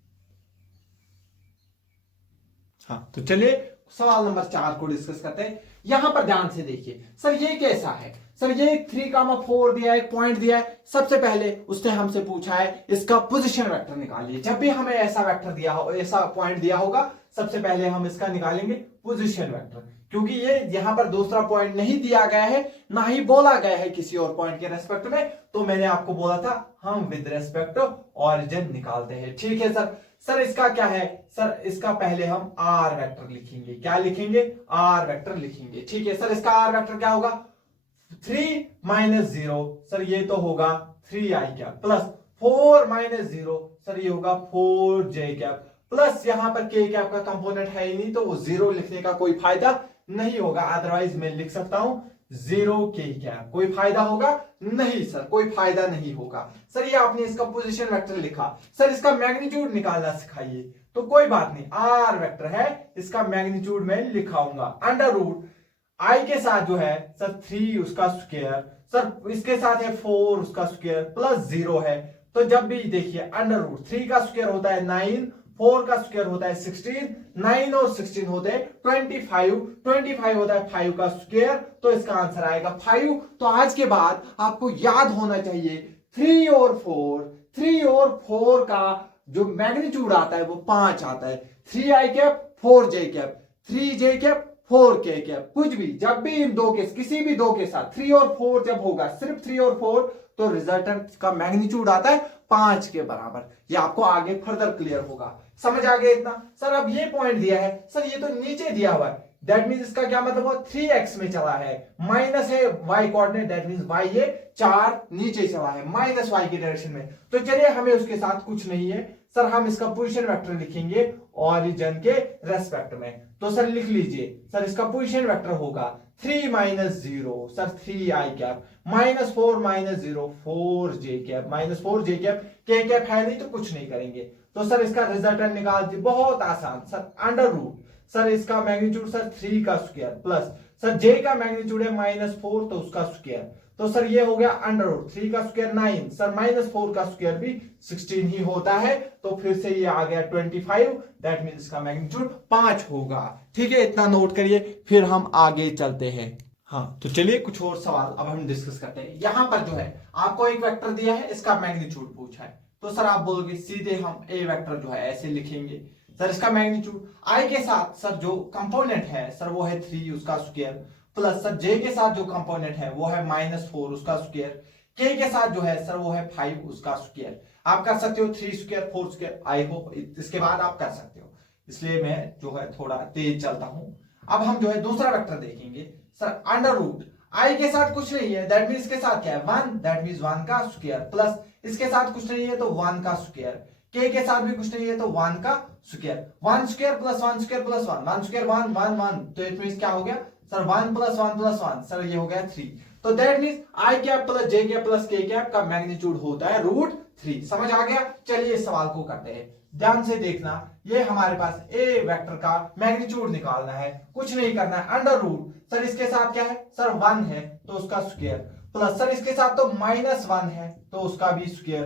हाँ तो चलिए सवाल नंबर 4 को डिस्कस करते हैं। यहां पर ध्यान से देखिए, सर ये कैसा है, सर ये 3,4 दिया है, एक पॉइंट दिया है। सबसे पहले उसने हमसे पूछा है इसका पोजीशन वेक्टर निकालिए। जब भी हमें ऐसा वेक्टर दिया हो, ऐसा पॉइंट दिया होगा, सबसे पहले हम इसका निकालेंगे पोजीशन वेक्टर, क्योंकि ये यहां पर दूसरा पॉइंट नहीं दिया गया है, ना ही बोला गया है किसी और पॉइंट के रेस्पेक्ट में, तो मैंने आपको बोला था हम विद रेस्पेक्ट ऑरिजिन निकालते हैं। ठीक है सर इसका क्या है, सर इसका पहले हम आर वेक्टर लिखेंगे। क्या लिखेंगे, आर वेक्टर लिखेंगे। ठीक है सर, इसका आर वेक्टर क्या होगा 3 - 0, सर ये तो होगा 3i कैप, प्लस 4 - 0, सर ये होगा 4j कैप, प्लस यहां पर k कैप का कंपोनेंट है ही नहीं तो वो 0 लिखने का कोई फायदा नहीं होगा, अदरवाइज मैं लिख सकता हूं 0k कैप। कोई फायदा होगा नहीं सर, कोई फायदा नहीं होगा। सर ये आपने इसका पोजीशन वेक्टर लिखा, सर इसका मैग्नीट्यूड निकालना सिखाइए, तो कोई बात नहीं, आर वेक्टर है, इसका मैग्नीट्यूड मैं लिखाऊंगा अंडर रूट आई के साथ जो है सर 3 उसका स्क्वायर, सर इसके साथ है 4 उसका स्क्वायर प्लस 0 है, तो जब भी देखिए अंडर रूट 3 का स्क्वायर होता है 9, 4 का स्क्वायर होता है 16, 9 और 16 होते हैं 25 होता है 5 का स्क्वायर, तो इसका आंसर आएगा 5। तो आज के बाद आपको याद होना चाहिए 3 और 4, 3 और 4 का जो मैग्नीट्यूड आता है वो 5 आता है। 3i cap 4j cap 3j cap 4k cap, कुछ भी जब भी इन दो के किसी भी दो के साथ 3 और 4 जब होगा, सिर्फ 3 और 4, तो रिजल्टेंट का मैग्नीट्यूड आता है 5 के बराबर। ये आपको आगे फर्दर क्लियर होगा। समझ आ गया इतना? सर अब ये पॉइंट दिया है, सर ये तो नीचे दिया हुआ है, दैट मीन्स इसका क्या मतलब हुआ, 3x में चला है, माइनस है y coordinate, that means y ये 4 नीचे चला है माइनस y की डायरेक्शन में। तो चलिए हमें उसके साथ कुछ नहीं है सर, हम इसका पोजीशन वेक्टर लिखेंगे ओरिजिन के रेस्पेक्ट में। तो सर लिख लीजिए, सर इसका पोजीशन वेक्टर होगा 3 minus 0, sir 3i cap minus 4 minus 0 4j cap minus 4j cap, k cap है नहीं तो कुछ नहीं करेंगे। तो सर इसका रिजल्टेंट निकाल दिए, बहुत आसान सर, अंडर रूट, सर इसका मैग्नीट्यूड सर 3 का स्क्वायर प्लस सर j का मैग्नीट्यूड है -4 तो उसका स्क्वायर, तो सर ये हो गया अंडर रूट 3 का स्क्वायर 9, सर -4 का स्क्वायर भी 16 ही होता है, तो फिर से ये आ गया 25, दैट मींस इसका मैग्नीट्यूड 5 होगा। ठीक है, इतना नोट करिए, फिर हम आगे चलते हैं। हाँ तो चलिए कुछ और सवाल अब हम डिस्कस करते हैं। यहां पर जो है आपको एक वेक्टर दिया है, इसका मैग्नीट्यूड पूछा है, तो सर आप बोलोगे सीधे हम ए वेक्टर जो है ऐसे लिखेंगे, सर इसका मैग्नीट्यूड आई के साथ सर जो कंपोनेंट है सर वो है 3 उसका स्क्वायर, प्लस सर जे के साथ जो कंपोनेंट है वो है -4 उसका स्क्वायर, के के साथ जो है सर वो है 5 उसका स्क्वायर। आप कर सकते हो 3 स्क्वायर 4 स्क्वायर, आई होप इसके बाद आप कर सकते हो, इसलिए मैं जो है थोड़ा तेज चलता हूं। अब हम जो है दूसरा वेक्टर देखेंगे, सर अंडर रूट आई के साथ कुछ नहीं है, दैट मीन इसके साथ क्या है 1, दैट मीन 1 का स्क्वायर, प्लस इसके साथ कुछ नहीं है तो 1 का स्क्वायर, के साथ भी कुछ नहीं है तो 1 का square, 1 square plus 1 square plus 1, 1 square 1 1 1, तो इट मींस क्या हो गया सर 1 प्लस 1 प्लस 1, सर ये हो गया 3। तो that means I cap plus J cap plus के कैप का मैग्नीट्यूड होता है √3। समझ आ गया? चलिए इस सवाल को करते हैं, ध्यान से देखना। ये हमारे पास ए वेक्टर का मैग्नीट्यूड निकालना है, कुछ नहीं करना है, अंडर रूट सर इसके साथ क्या है सर 1 है तो उसका स्क्वायर, प्लस सर इसके साथ तो -1 है तो उसका भी स्क्वायर,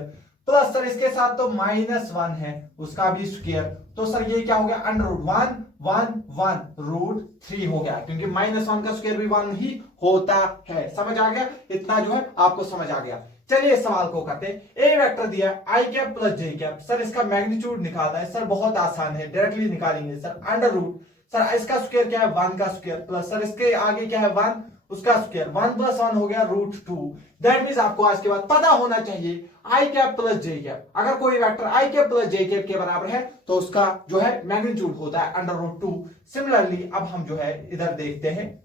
प्लस सर इसके साथ तो -1 है उसका भी स्क्वायर, तो सर ये क्या हो गया अंडर रूट 1 1 1 √3 हो गया, क्योंकि -1 का स्क्वायर भी 1 ही होता है। समझ आ गया? इतना जो है आपको समझ आ गया। चलिए इस सवाल को करते हैं। ए वेक्टर दिया आई कैप प्लस जे कैप, सर इसका मैग्नीट्यूड निकालना है, सर बहुत आसान है, डायरेक्टली निकालेंगे। सर अंडर रूट सर इसका स्क्वायर क्या है 1 का स्क्वायर, प्लस सर इसके आगे क्या है 1 उसका स्क्वायर, 1 प्लस 1 हो गया √2। दैट मींस आपको आज के बाद पता होना चाहिए आई कैप प्लस जे कैप, अगर कोई वेक्टर आई कैप प्लस जे कैप के बराबर है तो उसका जो है मैग्नीट्यूड होता है अंडर रूट 2। सिमिलरली अब हम जो है इधर देखते हैं,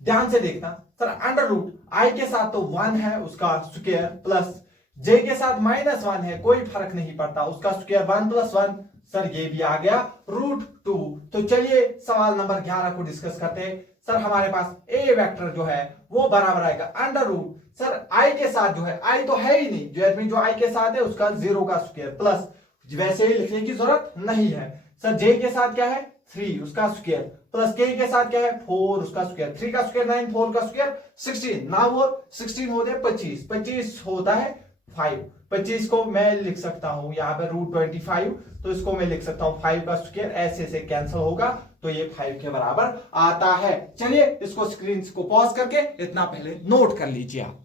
ध्यान से देखना। सर अंडर रूट आई के साथ तो 1 है उसका स्क्वायर, प्लस जे के साथ -1 है, कोई फर्क नहीं पड़ता, उसका स्क्वायर 1 प्लस 1, सर ये भी आ गया √2। तो चलिए सवाल नंबर 11 को डिस्कस करते हैं। सर हमारे पास ए वेक्टर जो है वो बराबर आएगा अंडर रूट सर आई के साथ जो है, आई तो है ही नहीं, जो आई के साथ है उसका 0 का स्क्वायर, प्लस वैसे ही लिखने की जरूरत नहीं है। सर जे के साथ क्या है 3 उसका स्क्वायर, प्लस के साथ क्या है 4 उसका स्क्वायर, 3 का स्क्वायर 9, 4 का स्क्वायर 16, ना वो 16 होते हैं 25, 25 होता है 5, 25 को मैं लिख सकता हूं यहाँ पे √25, तो इसको मैं लिख सकता हूं 5 का स्क्वायर, ऐसे से कैंसिल होगा तो ये 5 के बराबर आता है। चलिए इसको स्क्रीन को पॉज करके इतना पहले नोट कर लीजिए आप।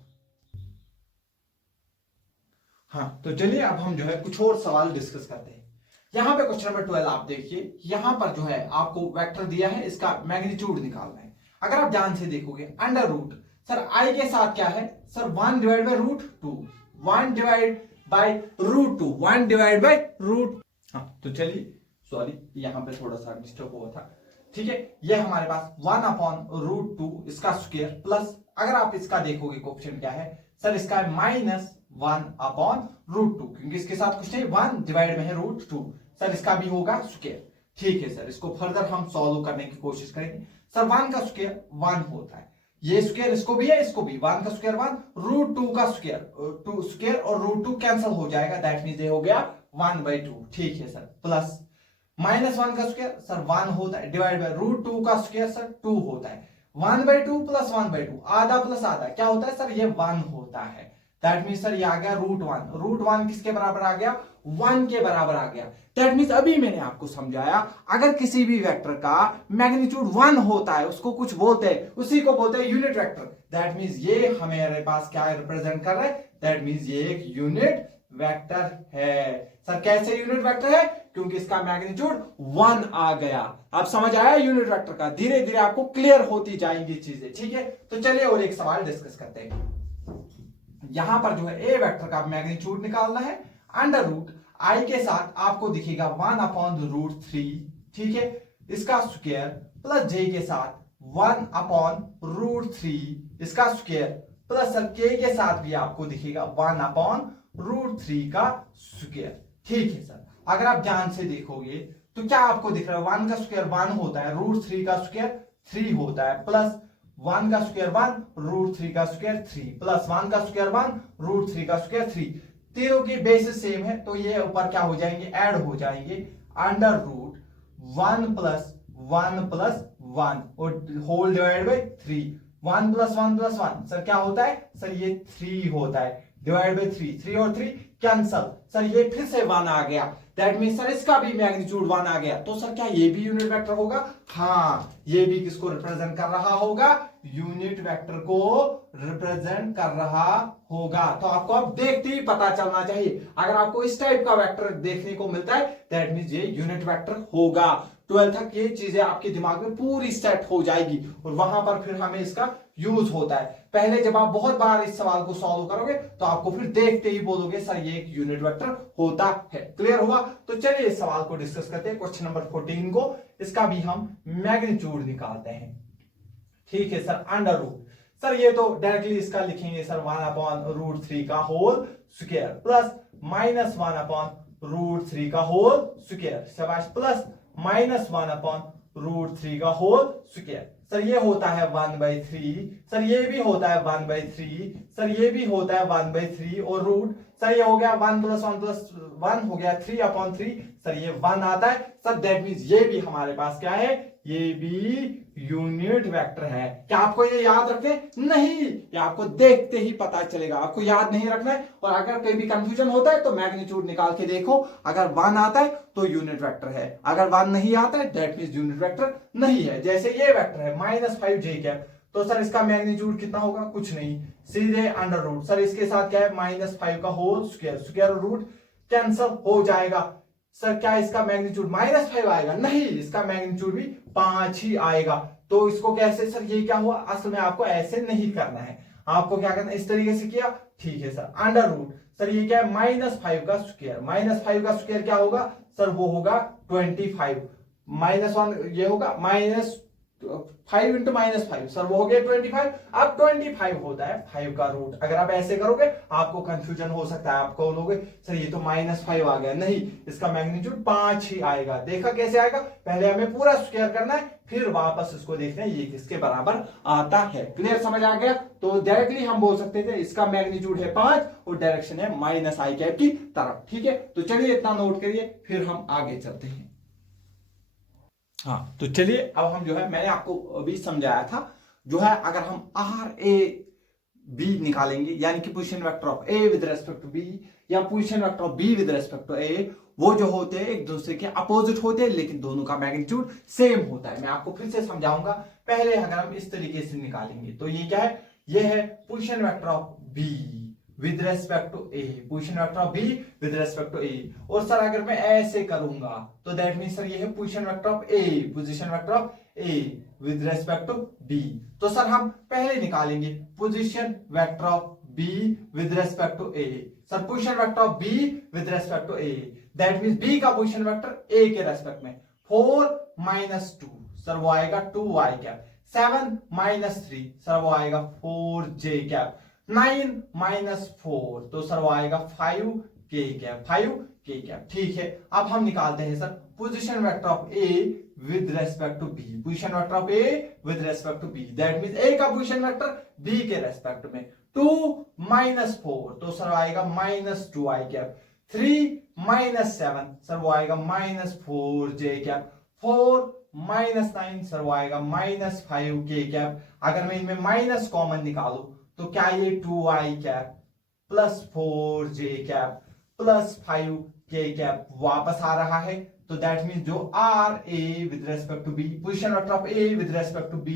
हाँ तो चलिए अब हम जो है कुछ और सवाल डिस्कस करते हैं। यहां पे क्वेश्चन नंबर 12 आप देखिए, यहां पर जो है आपको वेक्टर दिया है, इसका मैग्नीट्यूड निकालना है। अगर आप ध्यान से देखोगे अंडर रूट सर आई के साथ क्या है sir 1 divide by √2, 1 divide by √2, 1 divide by √, हाँ तो चलिए सॉरी यहां पे थोड़ा सा मिस्टेक हुआ था। ठीक है, ये हमारे पास 1/√2 इसका स्क्वायर, प्लस अगर आप इसका देखोगे क्वेश्चन क्या है सर इसका है -1/√2, क्योंकि इसके साथ कुछ नहीं 1 डिवाइड में है √2, सर इसका भी होगा स्क्वायर। ठीक है सर, इसको फर्दर हम सॉल्व करने की कोशिश करेंगे। सर 1 का स्क्वायर 1 होता है, ये स्क्वायर इसको भी है इसको भी, 1 का स्क्वायर 1, √2 का स्क्वायर 2 स्क्वायर और √2 कैंसिल हो जाएगा, दैट मींस ये हो गया 1/2। ठीक है सर, प्लस -1 का स्क्वायर सर 1 होता है, डिवाइड बाय √2 का स्क्वायर सर 2 होता है, 1/2 प्लस 1/2 आधा प्लस आधा क्या होता है सर ये 1 होता है, दैट मींस सर ये आ गया √1। √1 किसके बराबर आ गया 1 के बराबर आ गया। दैट मींस अभी मैंने आपको समझाया, अगर किसी भी वेक्टर का मैग्नीट्यूड 1 होता है उसको कुछ बोलते हैं, उसी को बोलते हैं यूनिट वेक्टर। दैट मींस ये हमारे पास क्या रिप्रेजेंट कर रहा है, दैट मींस ये एक यूनिट वेक्टर है। सर कैसे यूनिट वेक्टर है? क्योंकि इसका मैग्नीट्यूड 1 आ गया। अब समझ आया यूनिट वेक्टर का? धीरे धीरे आपको क्लियर होती जाएंगी चीजें, ठीक है। तो चलिए और एक सवाल डिस्कस करते हैं। यहां पर जो है ए वेक्टर का मैग्नीट्यूड निकालना है। अंडर रूट आई के साथ आपको दिखेगा 1/√3, ठीक है, इसका स्क्वायर प्लस जे के साथ 1/√3 इसका स्क्वायर प्लस सर के साथ भी आपको दिखेगा 1/√3 का स्क्वायर, ठीक है सर। अगर आप ध्यान से देखोगे तो क्या आपको दिख रहा है? 1 का स्क्वायर 1 होता है, √3 का स्क्वायर 3 होता है, प्लस 1 का स्क्वायर 1, √3 का स्क्वायर 3, प्लस 1 का स्क्वायर 1, √3 का स्क्वायर 3। तीनों की बेसिस सेम है तो ये ऊपर क्या हो जाएंगे? ऐड हो जाएंगे। अंडर रूट 1 + 1 + 1 और होल डिवाइड बाई 3। 1 + 1 + 1 सर क्या होता है? सर ये 3 होता है, डिवाइड बाई 3। 3 और 3 कैंसल, सर ये फिर से 1 आ गया। दैट मीन सर इसका भी मैग्नीट्यूड 1 आ गया। तो सर क्या ये भी यूनिट वेक्टर होगा? हाँ, ये भी किसको रिप्रेजेंट कर रहा होगा? यूनिट वेक्टर को रिप्रेजेंट कर रहा होगा। तो आपको अब देखते ही पता चलना चाहिए, अगर आपको इस टाइप का वेक्टर देखने को मिलता है दैट मीन ये यूनिट वेक्टर होगा। 12 तक ये चीजें आपके दिमाग में पूरी सेट हो जाएगी और वहां पर फिर हमें इसका यूज होता है। पहले जब आप बहुत बार इस सवाल को सॉल्व करोगे तो आपको फिर देखते ही बोलोगे सर ये एक यूनिट वेक्टर होता है। क्लियर हुआ? तो चलिए इस सवाल को डिस्कस करते हैं, क्वेश्चन नंबर 14 को। इसका भी हम मैग्नीट्यूड निकालते हैं, ठीक है सर। अंडर रूट, सर ये तो डायरेक्टली इसका लिखेंगे सर 1/√3 का होल स्क्वायर प्लस -1/√3 का होल स्क्वायर, शाबाश, प्लस -1/√3 का होल स्क्वायर। सर ये होता है 1/3, सर ये भी होता है 1/3, सर ये भी होता है 1/3 और रूट, सर ये हो गया 1 + 1 + 1 हो गया 3/3, सर ये 1 आता है। सर दैट मींस ये भी हमारे पास क्या है? ये भी यूनिट वेक्टर है। क्या आपको ये याद रखने? नहीं, ये आपको देखते ही पता चलेगा, आपको याद नहीं रखना है। और अगर कहीं भी कंफ्यूजन होता है तो मैग्नीट्यूड निकाल के देखो, अगर 1 आता है तो यूनिट वेक्टर है, अगर 1 नहीं आता है दैट मींस यूनिट वेक्टर नहीं है। जैसे ये वेक्टर है -5j, तो सर इसका मैग्नीट्यूड कितना होगा? कुछ नहीं, सीधे अंडर रूट। सर इसके साथ क्या है? -5 का होल स्क्वायर, स्क्वायर और रूट कैंसल हो जाएगा। सर क्या इसका मैग्नीट्यूड -5 आएगा? नहीं, इसका मैग्नीट्यूड भी 5 ही आएगा। तो इसको कैसे? सर ये क्या हुआ? असल में आपको ऐसे नहीं करना है, आपको क्या करना है? इस तरीके से किया, ठीक है सर। अंडर रूट, सर ये क्या है? -5 का स्क्वायर, -5 का स्क्वायर क्या होगा? सर वो होगा 25, -1 ये होगा -5 × -5, सर वो हो गया 25। अब 25 होता है 5 का रूट। अगर आप ऐसे करोगे आपको कंफ्यूजन हो सकता है, आप कहोगे सर ये तो -5 आ गया। नहीं, इसका मैग्नीट्यूड 5 ही आएगा। देखा कैसे आएगा? पहले हमें पूरा स्क्वायर करना है, फिर वापस इसको देखना है ये किसके बराबर आता है। क्लियर, समझ आ गया? तो डायरेक्टली हम बोल सकते थे इसका मैग्नीट्यूड है 5 और डायरेक्शन है -i की तरफ, ठीक है। तो चलिए इतना नोट करिए, फिर हम आगे चलते हैं। हाँ, तो चलिए अब हम जो है, मैंने आपको अभी समझाया था, जो है अगर हम RAB निकालेंगे, यानी कि position vector of A with respect to B या position vector of B with respect to A, वो जो होते हैं एक दूसरे के अपोजिट होते हैं, लेकिन दोनों का मैग्नीट्यूड सेम होता है। मैं आपको फिर से समझाऊंगा। पहले अगर हम इस तरीके से निकालेंगे तो ये क्या है? ये है position vector of B with respect to A, position vector of B with respect to A। और सर अगर मैं ऐसे करूंगा तो दैट मींस सर ये है position vector of A, position vector of A with respect to B। तो sir हम पहले निकालेंगे position vector of B with respect to A। Sir position vector of B with respect to A, that means B का position vector A के respect में 4 - 2, sir वो आएगा 2i cap. 7 - 3, sir वो आएगा 4j कैप। 9 - 4, तो सर वो आएगा 5k कैप, 5k कैप, ठीक है। अब हम निकालते हैं sir position vector of A with respect to B, position vector of A with respect to B, that means A का पोजीशन वेक्टर B के रेस्पेक्ट में 2 - 4, तो सर आएगा -2i कैप। 3 - 7, सर वो आएगा -4j कैप। 4 - 9, सर वो आएगा -5k cap. अगर मैं इनमें माइनस कॉमन निकालू तो क्या ये 2i cap plus 4j cap plus 5k cap वापस आ रहा है। तो दैट मींस जो RA with respect to B, position vector of A with respect to B,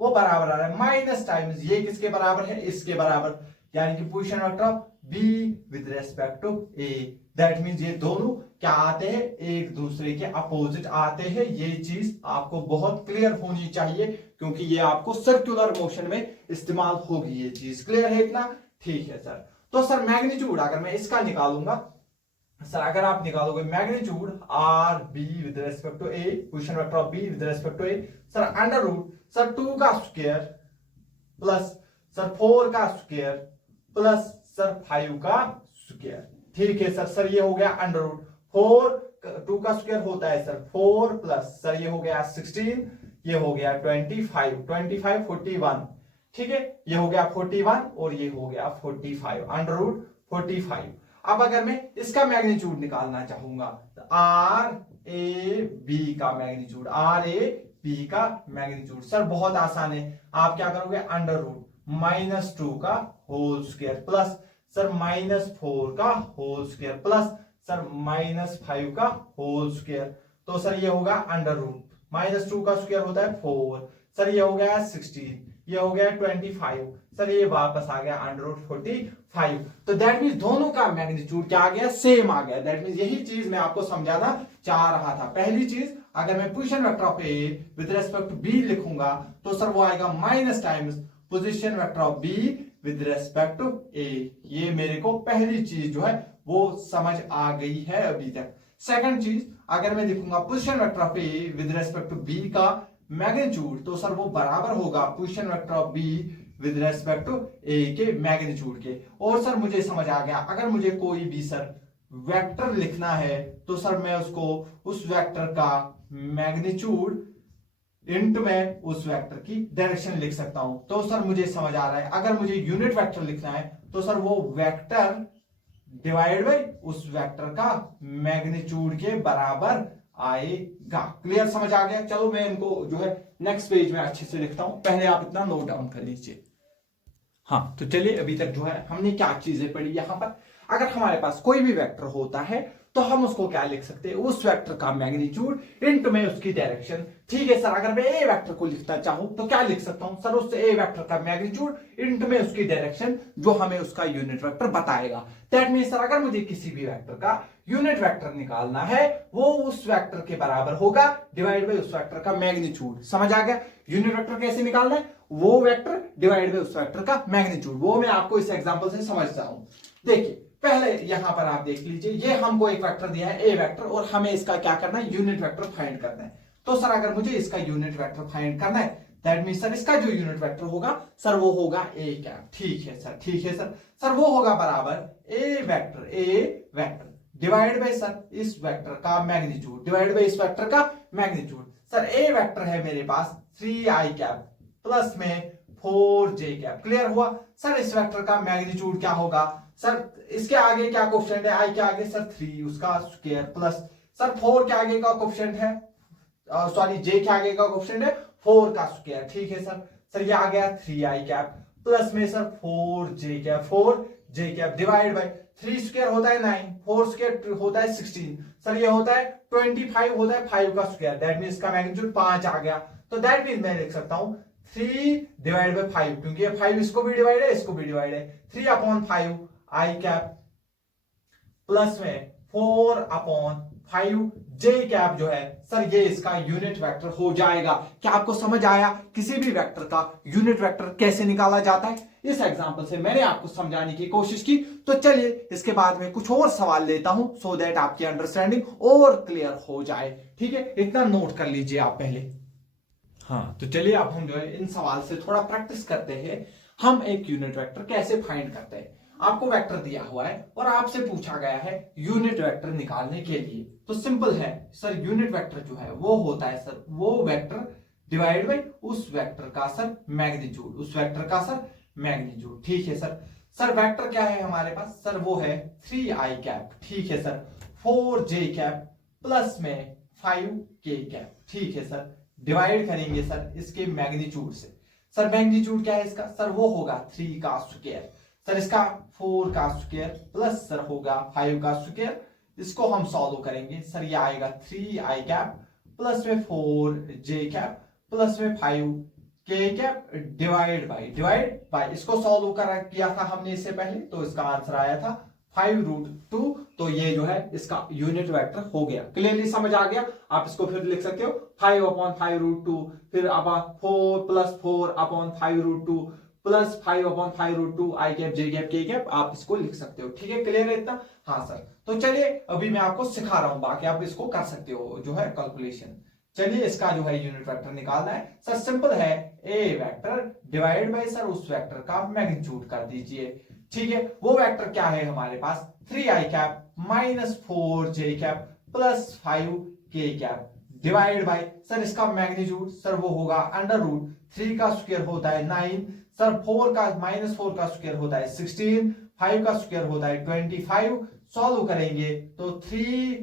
वो बराबर आ रहा है माइनस टाइम्स ये किसके बराबर है? इसके बराबर, यानी कि position vector of B with respect to A. That means ये दोनों क्या आते हैं, एक दूसरे के अपोजिट आते हैं। ये चीज आपको बहुत क्लियर होनी चाहिए क्योंकि ये आपको सर्कुलर मोशन में इस्तेमाल होगी। ये चीज क्लियर है इतना? ठीक है सर। तो सर मैग्नीट्यूड अगर मैं इसका निकालूंगा, सर अगर आप निकालोगे magnitude R B with respect to A, position vector of B with respect to A, sir under root sir 2 का स्क्वायर प्लस सर 4 का स्क्वायर प्लस सर 5 का स्क्वायर। ठीक है सर। सर ये हो गया अंडर रूट 4, 2 का स्क्वायर होता है सर 4 प्लस सर ये हो गया 16, ये हो गया 25, 25 41। ठीक है, ये हो गया 41 और ये हो गया 45, अंडर रूट 45। अब अगर मैं इसका मैग्नीट्यूड निकालना चाहूंगा तो आर ए बी का मैग्नीट्यूड, आर ए बी का मैग्नीट्यूड सर बहुत आसान है। आप क्या करोगे, अंडर रूट -2 का होल स्क्वायर प्लस सर -4 का होल स्क्वायर प्लस सर -5 का होल स्क्वायर। तो सर ये होगा अंडर रूट -2 का स्क्वायर होता है 4, सर ये हो गया 16, ये हो गया 25, सर ये वापस आ गया अंडर रूट 45। तो दैट मीन्स दोनों का मैग्नीट्यूड क्या आ गया, सेम आ गया। दैट मीन्स यही चीज मैं आपको समझाना चाह रहा था। पहली चीज अगर मैं position vector of A with respect to B लिखूंगा तो सर वो आएगा minus times position vector of B with respect to A. ये मेरे को पहली चीज जो है वो समझ आ गई है अभी तक। सेकंड चीज अगर मैं लिखूंगा position vector of A with respect to B का मैग्नीट्यूड तो सर वो बराबर होगा position vector of B with respect to A के मैग्नीट्यूड के। और सर मुझे समझ आ गया, अगर मुझे कोई भी सर वेक्टर लिखना है तो सर मैं उसको उस वेक्टर का मैग्नीट्यूड इंट में उस वेक्टर की डायरेक्शन लिख सकता हूं। तो सर मुझे समझ आ रहा है, अगर मुझे यूनिट वेक्टर लिखना है तो सर वो वेक्टर डिवाइड बाय उस वेक्टर का मैग्नीट्यूड के बराबर आएगा। क्लियर, समझ आ गया? चलो मैं इनको जो है नेक्स्ट पेज में अच्छे से लिखता हूं, पहले आप इतना नोट डाउन कर लीजिए। हाँ, तो चलिए अभी तक जो है हमने क्या चीजें पढ़ी। यहां पर अगर हमारे पास कोई भी वेक्टर होता है तो हम उसको क्या लिख सकते हैं, उस वेक्टर का मैग्नीट्यूड इनटू में उसकी डायरेक्शन। ठीक है सर, अगर मैं ए वेक्टर को लिखना चाहूं तो क्या लिख सकता हूं सर, उस ए वेक्टर का मैग्नीट्यूड इनटू में उसकी डायरेक्शन जो हमें उसका यूनिट वेक्टर बताएगा। दैट मींस सर अगर मुझे किसी भी वेक्टर का यूनिट वेक्टर निकालना है वो उस वेक्टर के बराबर होगा डिवाइड बाय उस वेक्टर का मैग्नीट्यूड। समझ आ गया? यूनिट वेक्टर कैसे निकालना है, वो वेक्टर डिवाइड बाय उस वेक्टर का मैग्नीट्यूड, वो मैं आपको इस एग्जांपल से समझता हूं। देखिए पहले यहां पर आप देख लीजिए, ये हमको एक वेक्टर दिया है ए वेक्टर और हमें इसका क्या करना है, यूनिट वेक्टर फाइंड करना है। तो सर अगर मुझे इसका यूनिट वेक्टर फाइंड करना है दैट मींस सर इसका जो यूनिट वेक्टर होगा सर वो होगा ए कैप। ठीक है सर, ठीक है सर। सर वो होगा बराबर ए वेक्टर डिवाइड बाय सर इस वेक्टर का मैग्नीट्यूड, डिवाइड बाय इस वेक्टर का मैग्नीट्यूड। सर ए वेक्टर है मेरे पास 3i कैप प्लस में 4j कैप। क्लियर हुआ? सर इस वेक्टर का मैग्नीट्यूड क्या होगा, सर इसके आगे क्या कोफिशिएंट है, i के आगे सर 3 उसका स्क्वायर प्लस सर 4 के आगे का कोफिशिएंट है, सॉरी j के आगे का कोफिशिएंट है 4 का स्क्वायर। ठीक है सर। सर ये आ गया 3i कैप प्लस में sir 4j cap divide by 3 square होता है 9, 4 स्क्वायर होता है 16, सर ये होता है 25 होता है 5 का स्क्वायर। दैट मींस इसका मैग्नीट्यूड 5 आ गया। तो दैट मींस मैं लिख सकता हूं 3 डिवाइड बाय 5, क्योंकि ये 5 इसको भी डिवाइड है इसको भी डिवाइड है, 3/5 i कैप प्लस में 4/5 j कैप जो है सर ये इसका यूनिट वेक्टर हो जाएगा। क्या आपको समझ आया किसी भी वेक्टर का यूनिट वेक्टर कैसे निकाला जाता है? इस एग्जांपल से मैंने आपको समझाने की कोशिश की। तो चलिए इसके बाद में कुछ और सवाल लेता हूं सो दैट आपकी अंडरस्टैंडिंग और क्लियर हो जाए। ठीक है, इतना नोट कर लीजिए आप पहले। हाँ, तो चलिए अब हम जो है इन सवाल से थोड़ा प्रैक्टिस करते हैं। हम एक यूनिट वेक्टर कैसे फाइंड करते हैं। आपको वेक्टर दिया हुआ है और आपसे पूछा गया है यूनिट वेक्टर निकालने के लिए। तो सिंपल है सर, यूनिट वेक्टर जो है वो होता है सर वो वेक्टर डिवाइड बाय उस वेक्टर का सर मैग्नीट्यूड, उस वेक्टर का सर मैग्नीट्यूड। ठीक है सर। सर वेक्टर क्या है हमारे पास, सर वो है 3i कैप। ठीक है सर। 4j कैप प्लस में 5k कैप। ठीक है सर। डिवाइड करेंगे सर इसके मैग्नीट्यूड से। सर मैग्नीट्यूड क्या है इसका, सर वो होगा 3 का स्क्वायर, सर इसका 4 का स्क्वायर प्लस सर होगा 5 का स्क्वायर। इसको हम सॉल्व करेंगे सर ये आएगा 3i कैप प्लस में 4j कैप प्लस में 5 के कैप डिवाइड बाय इसको सॉल्व किया था हमने इससे पहले, तो इसका आंसर आया था 5√2। तो ये जो है इसका यूनिट वेक्टर हो गया। क्लियरली समझ आ गया? आप इसको फिर लिख सकते हो 5/5√2, फिर अब 4 + 4/5√2 प्लस 5/5√2 आई कैप जे कैप के कैप, आप इसको लिख सकते हो। ठीक है, क्लियर है इतना? हाँ सर। तो चलिए अभी मैं आपको सिखा रहा हूं, बाकी आप इसको कर सकते हो जो है कैलकुलेशन। चलिए इसका जो है यूनिट वेक्टर निकालना है सर। सिंपल है, ए वेक्टर डिवाइड बाय सर उस वेक्टर का मैग्नीट्यूड कर दीजिए। ठीक है, वो वेक्टर क्या है हमारे पास? 3i cap -4j cap plus 5k cap divide by sir इसका मैग्नीट्यूड सर वो होगा √3 का स्क्वायर होता है 9 सर, -4 का स्क्वायर होता है 16, 5 का स्क्वायर होता है 25। सॉल्व करेंगे तो 3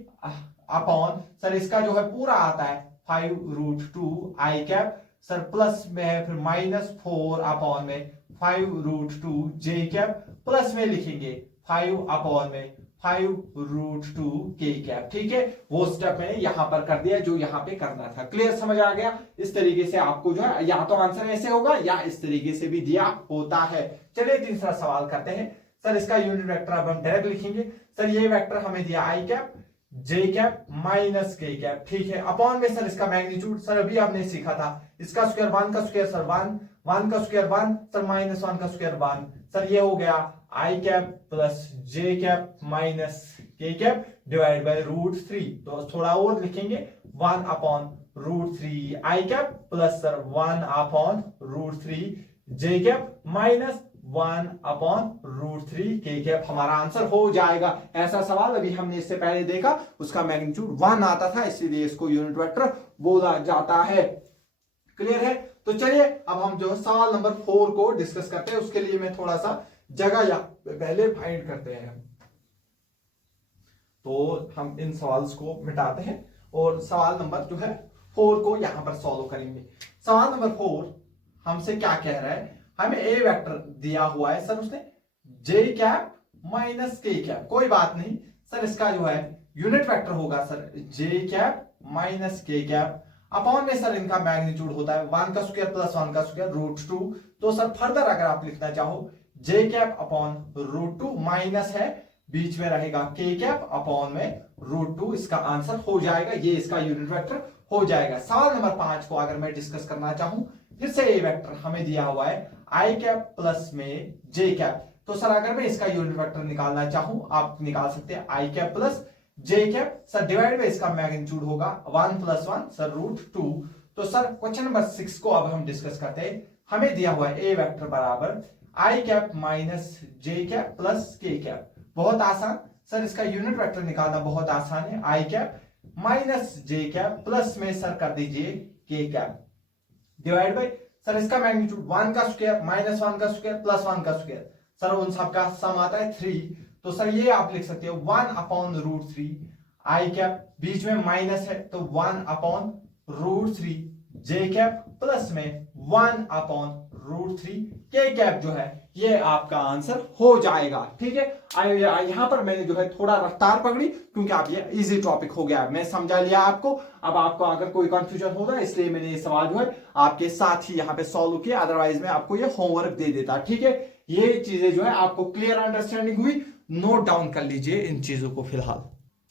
अपॉन सर इसका जो है पूरा आता है 5√2 आई कैप सर, प्लस में है फिर -4 अपॉन में 5√2 जे कैप, प्लस में लिखेंगे 5 अपॉन में 5√2 के कैप। ठीक है, वो स्टेप मैंने यहां पर कर दिया जो यहां पे करना था। क्लियर समझ आ गया? इस तरीके से आपको जो है या तो आंसर ऐसे होगा या इस तरीके से भी दिया होता है। चलिए तीसरा सवाल करते हैं सर। इसका यूनिट वेक्टर अब हम डायरेक्ट लिखेंगे सर। ये वेक्टर हमें दिया आई कैप जे कैप माइनस के कैप। ठीक है, अपॉन में सर इसका मैग्नीट्यूड सर अभी हमने सीखा था, इसका स्क्वायर 1 का स्क्वायर सर 1 का स्क्वायर 1 सर, -1 का स्क्वायर 1 सर, ये हो गया आई कैप प्लस जे कैप माइनस के कैप डिवाइड बाय √3। तो थोड़ा और लिखेंगे 1/√3 आई कैप प्लस सर 1/√3 जे कैप माइनस 1/√3 के कैप। हमारा आंसर हो जाएगा। ऐसा सवाल अभी हमने इससे पहले देखा, उसका मैग्नीट्यूड 1 आता था, इसीलिए इसको यूनिट वेक्टर बोला जाता है। क्लियर है? तो चलिए अब हम जो सवाल नंबर 4 को डिस्कस करते हैं। उसके लिए मैं थोड़ा सा जगह या पहले फाइंड करते हैं। तो हम इन सवाल्स को मिटाते हैं और सवाल नंबर जो है 4 को यहां पर सॉल्व करेंगे। सवाल नंबर 4 हमसे क्या कह रहा है? हमें ए वेक्टर दिया हुआ है सर, उसने जे कैप माइनस के कैप। कोई बात नहीं सर, इसका जो है यूनिट वेक्टर होगा सर जे कैप माइनस के कैप, अपॉन में सर इनका मैग्नीट्यूड होता है 1 का स्क्वायर प्लस 1 का स्क्वायर √2। तो सर फर्दर अगर आप लिखना चाहो जे कैप अपॉन √2 माइनस है, बीच में रहेगा के कैप अपॉन में √2, इसका आंसर हो जाएगा। ये इसका यूनिट वेक्टर हो जाएगा। सवाल नंबर 5 को अगर मैं डिस्कस करना चाहूं, फिर से ए वेक्टर हमें दिया हुआ है आई कैप प्लस में जे कैप। तो सर अगर मैं इसका यूनिट वेक्टर निकालना चाहूं, आप निकाल सकते हैं आई कैप प्लस जे कैप सर, डिवाइड में इसका मैग्नीट्यूड होगा 1 + 1 सर √2। तो सर क्वेश्चन नंबर 6 को अब हम डिस्कस करते हैं। हमें दिया हुआ है ए वेक्टर बराबर आई कैप माइनस जे कैप प्लस के कैप। बहुत आसान सर, इसका यूनिट वेक्टर निकालना बहुत आसान है। आई कैप माइनस जे कैप प्लस में सर कर दीजिए के कैप डिवाइड बाय सर इसका मैग्नीट्यूड 1 का स्क्वायर -1 का स्क्वायर प्लस 1 का स्क्वायर सर, उन सब का सम आता है 3। तो सर ये आप लिख सकते हो 1/√3 आई कैप, बीच में माइनस है तो 1/√3 जे कैप प्लस में 1/√3 के कैप जो है ये आपका आंसर हो जाएगा। ठीक है, यहां पर मैंने जो है थोड़ा रफ्तार पकड़ी क्योंकि आप ये इजी टॉपिक हो गया, मैं समझा लिया आपको। अब आपको अगर कोई कंफ्यूजन होगा इसलिए मैंने ये सवाल जो है आपके साथ ही यहाँ पे सॉल्व किया, अदरवाइज मैं आपको ये होमवर्क दे देता। ठीक है, ये चीजें जो है आपको क्लियर अंडरस्टैंडिंग हुई, नोट डाउन कर लीजिए इन चीजों को फिलहाल।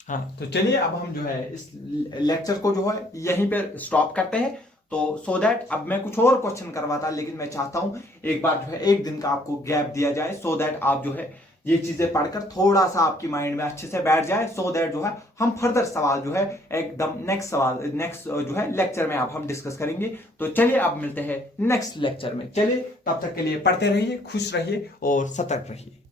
हाँ, तो चलिए अब हम जो है इस लेक्चर को जो है यहीं पे स्टॉप करते हैं। तो सो दैट अब मैं कुछ और क्वेश्चन करवाता, लेकिन मैं चाहता हूं एक बार जो है 1 दिन का आपको गैप दिया जाए, सो दैट आप जो है ये चीजें पढ़कर थोड़ा सा आपकी माइंड में अच्छे से बैठ जाए, सो दैट जो है हम फर्दर सवाल जो है एकदम नेक्स्ट जो है लेक्चर में आप हम डिस्कस करेंगे। तो चलिए अब मिलते हैं नेक्स्ट लेक्चर में। चलिए तब तक के लिए पढ़ते रहिए, खुश रहिए और सतर्क रहिए।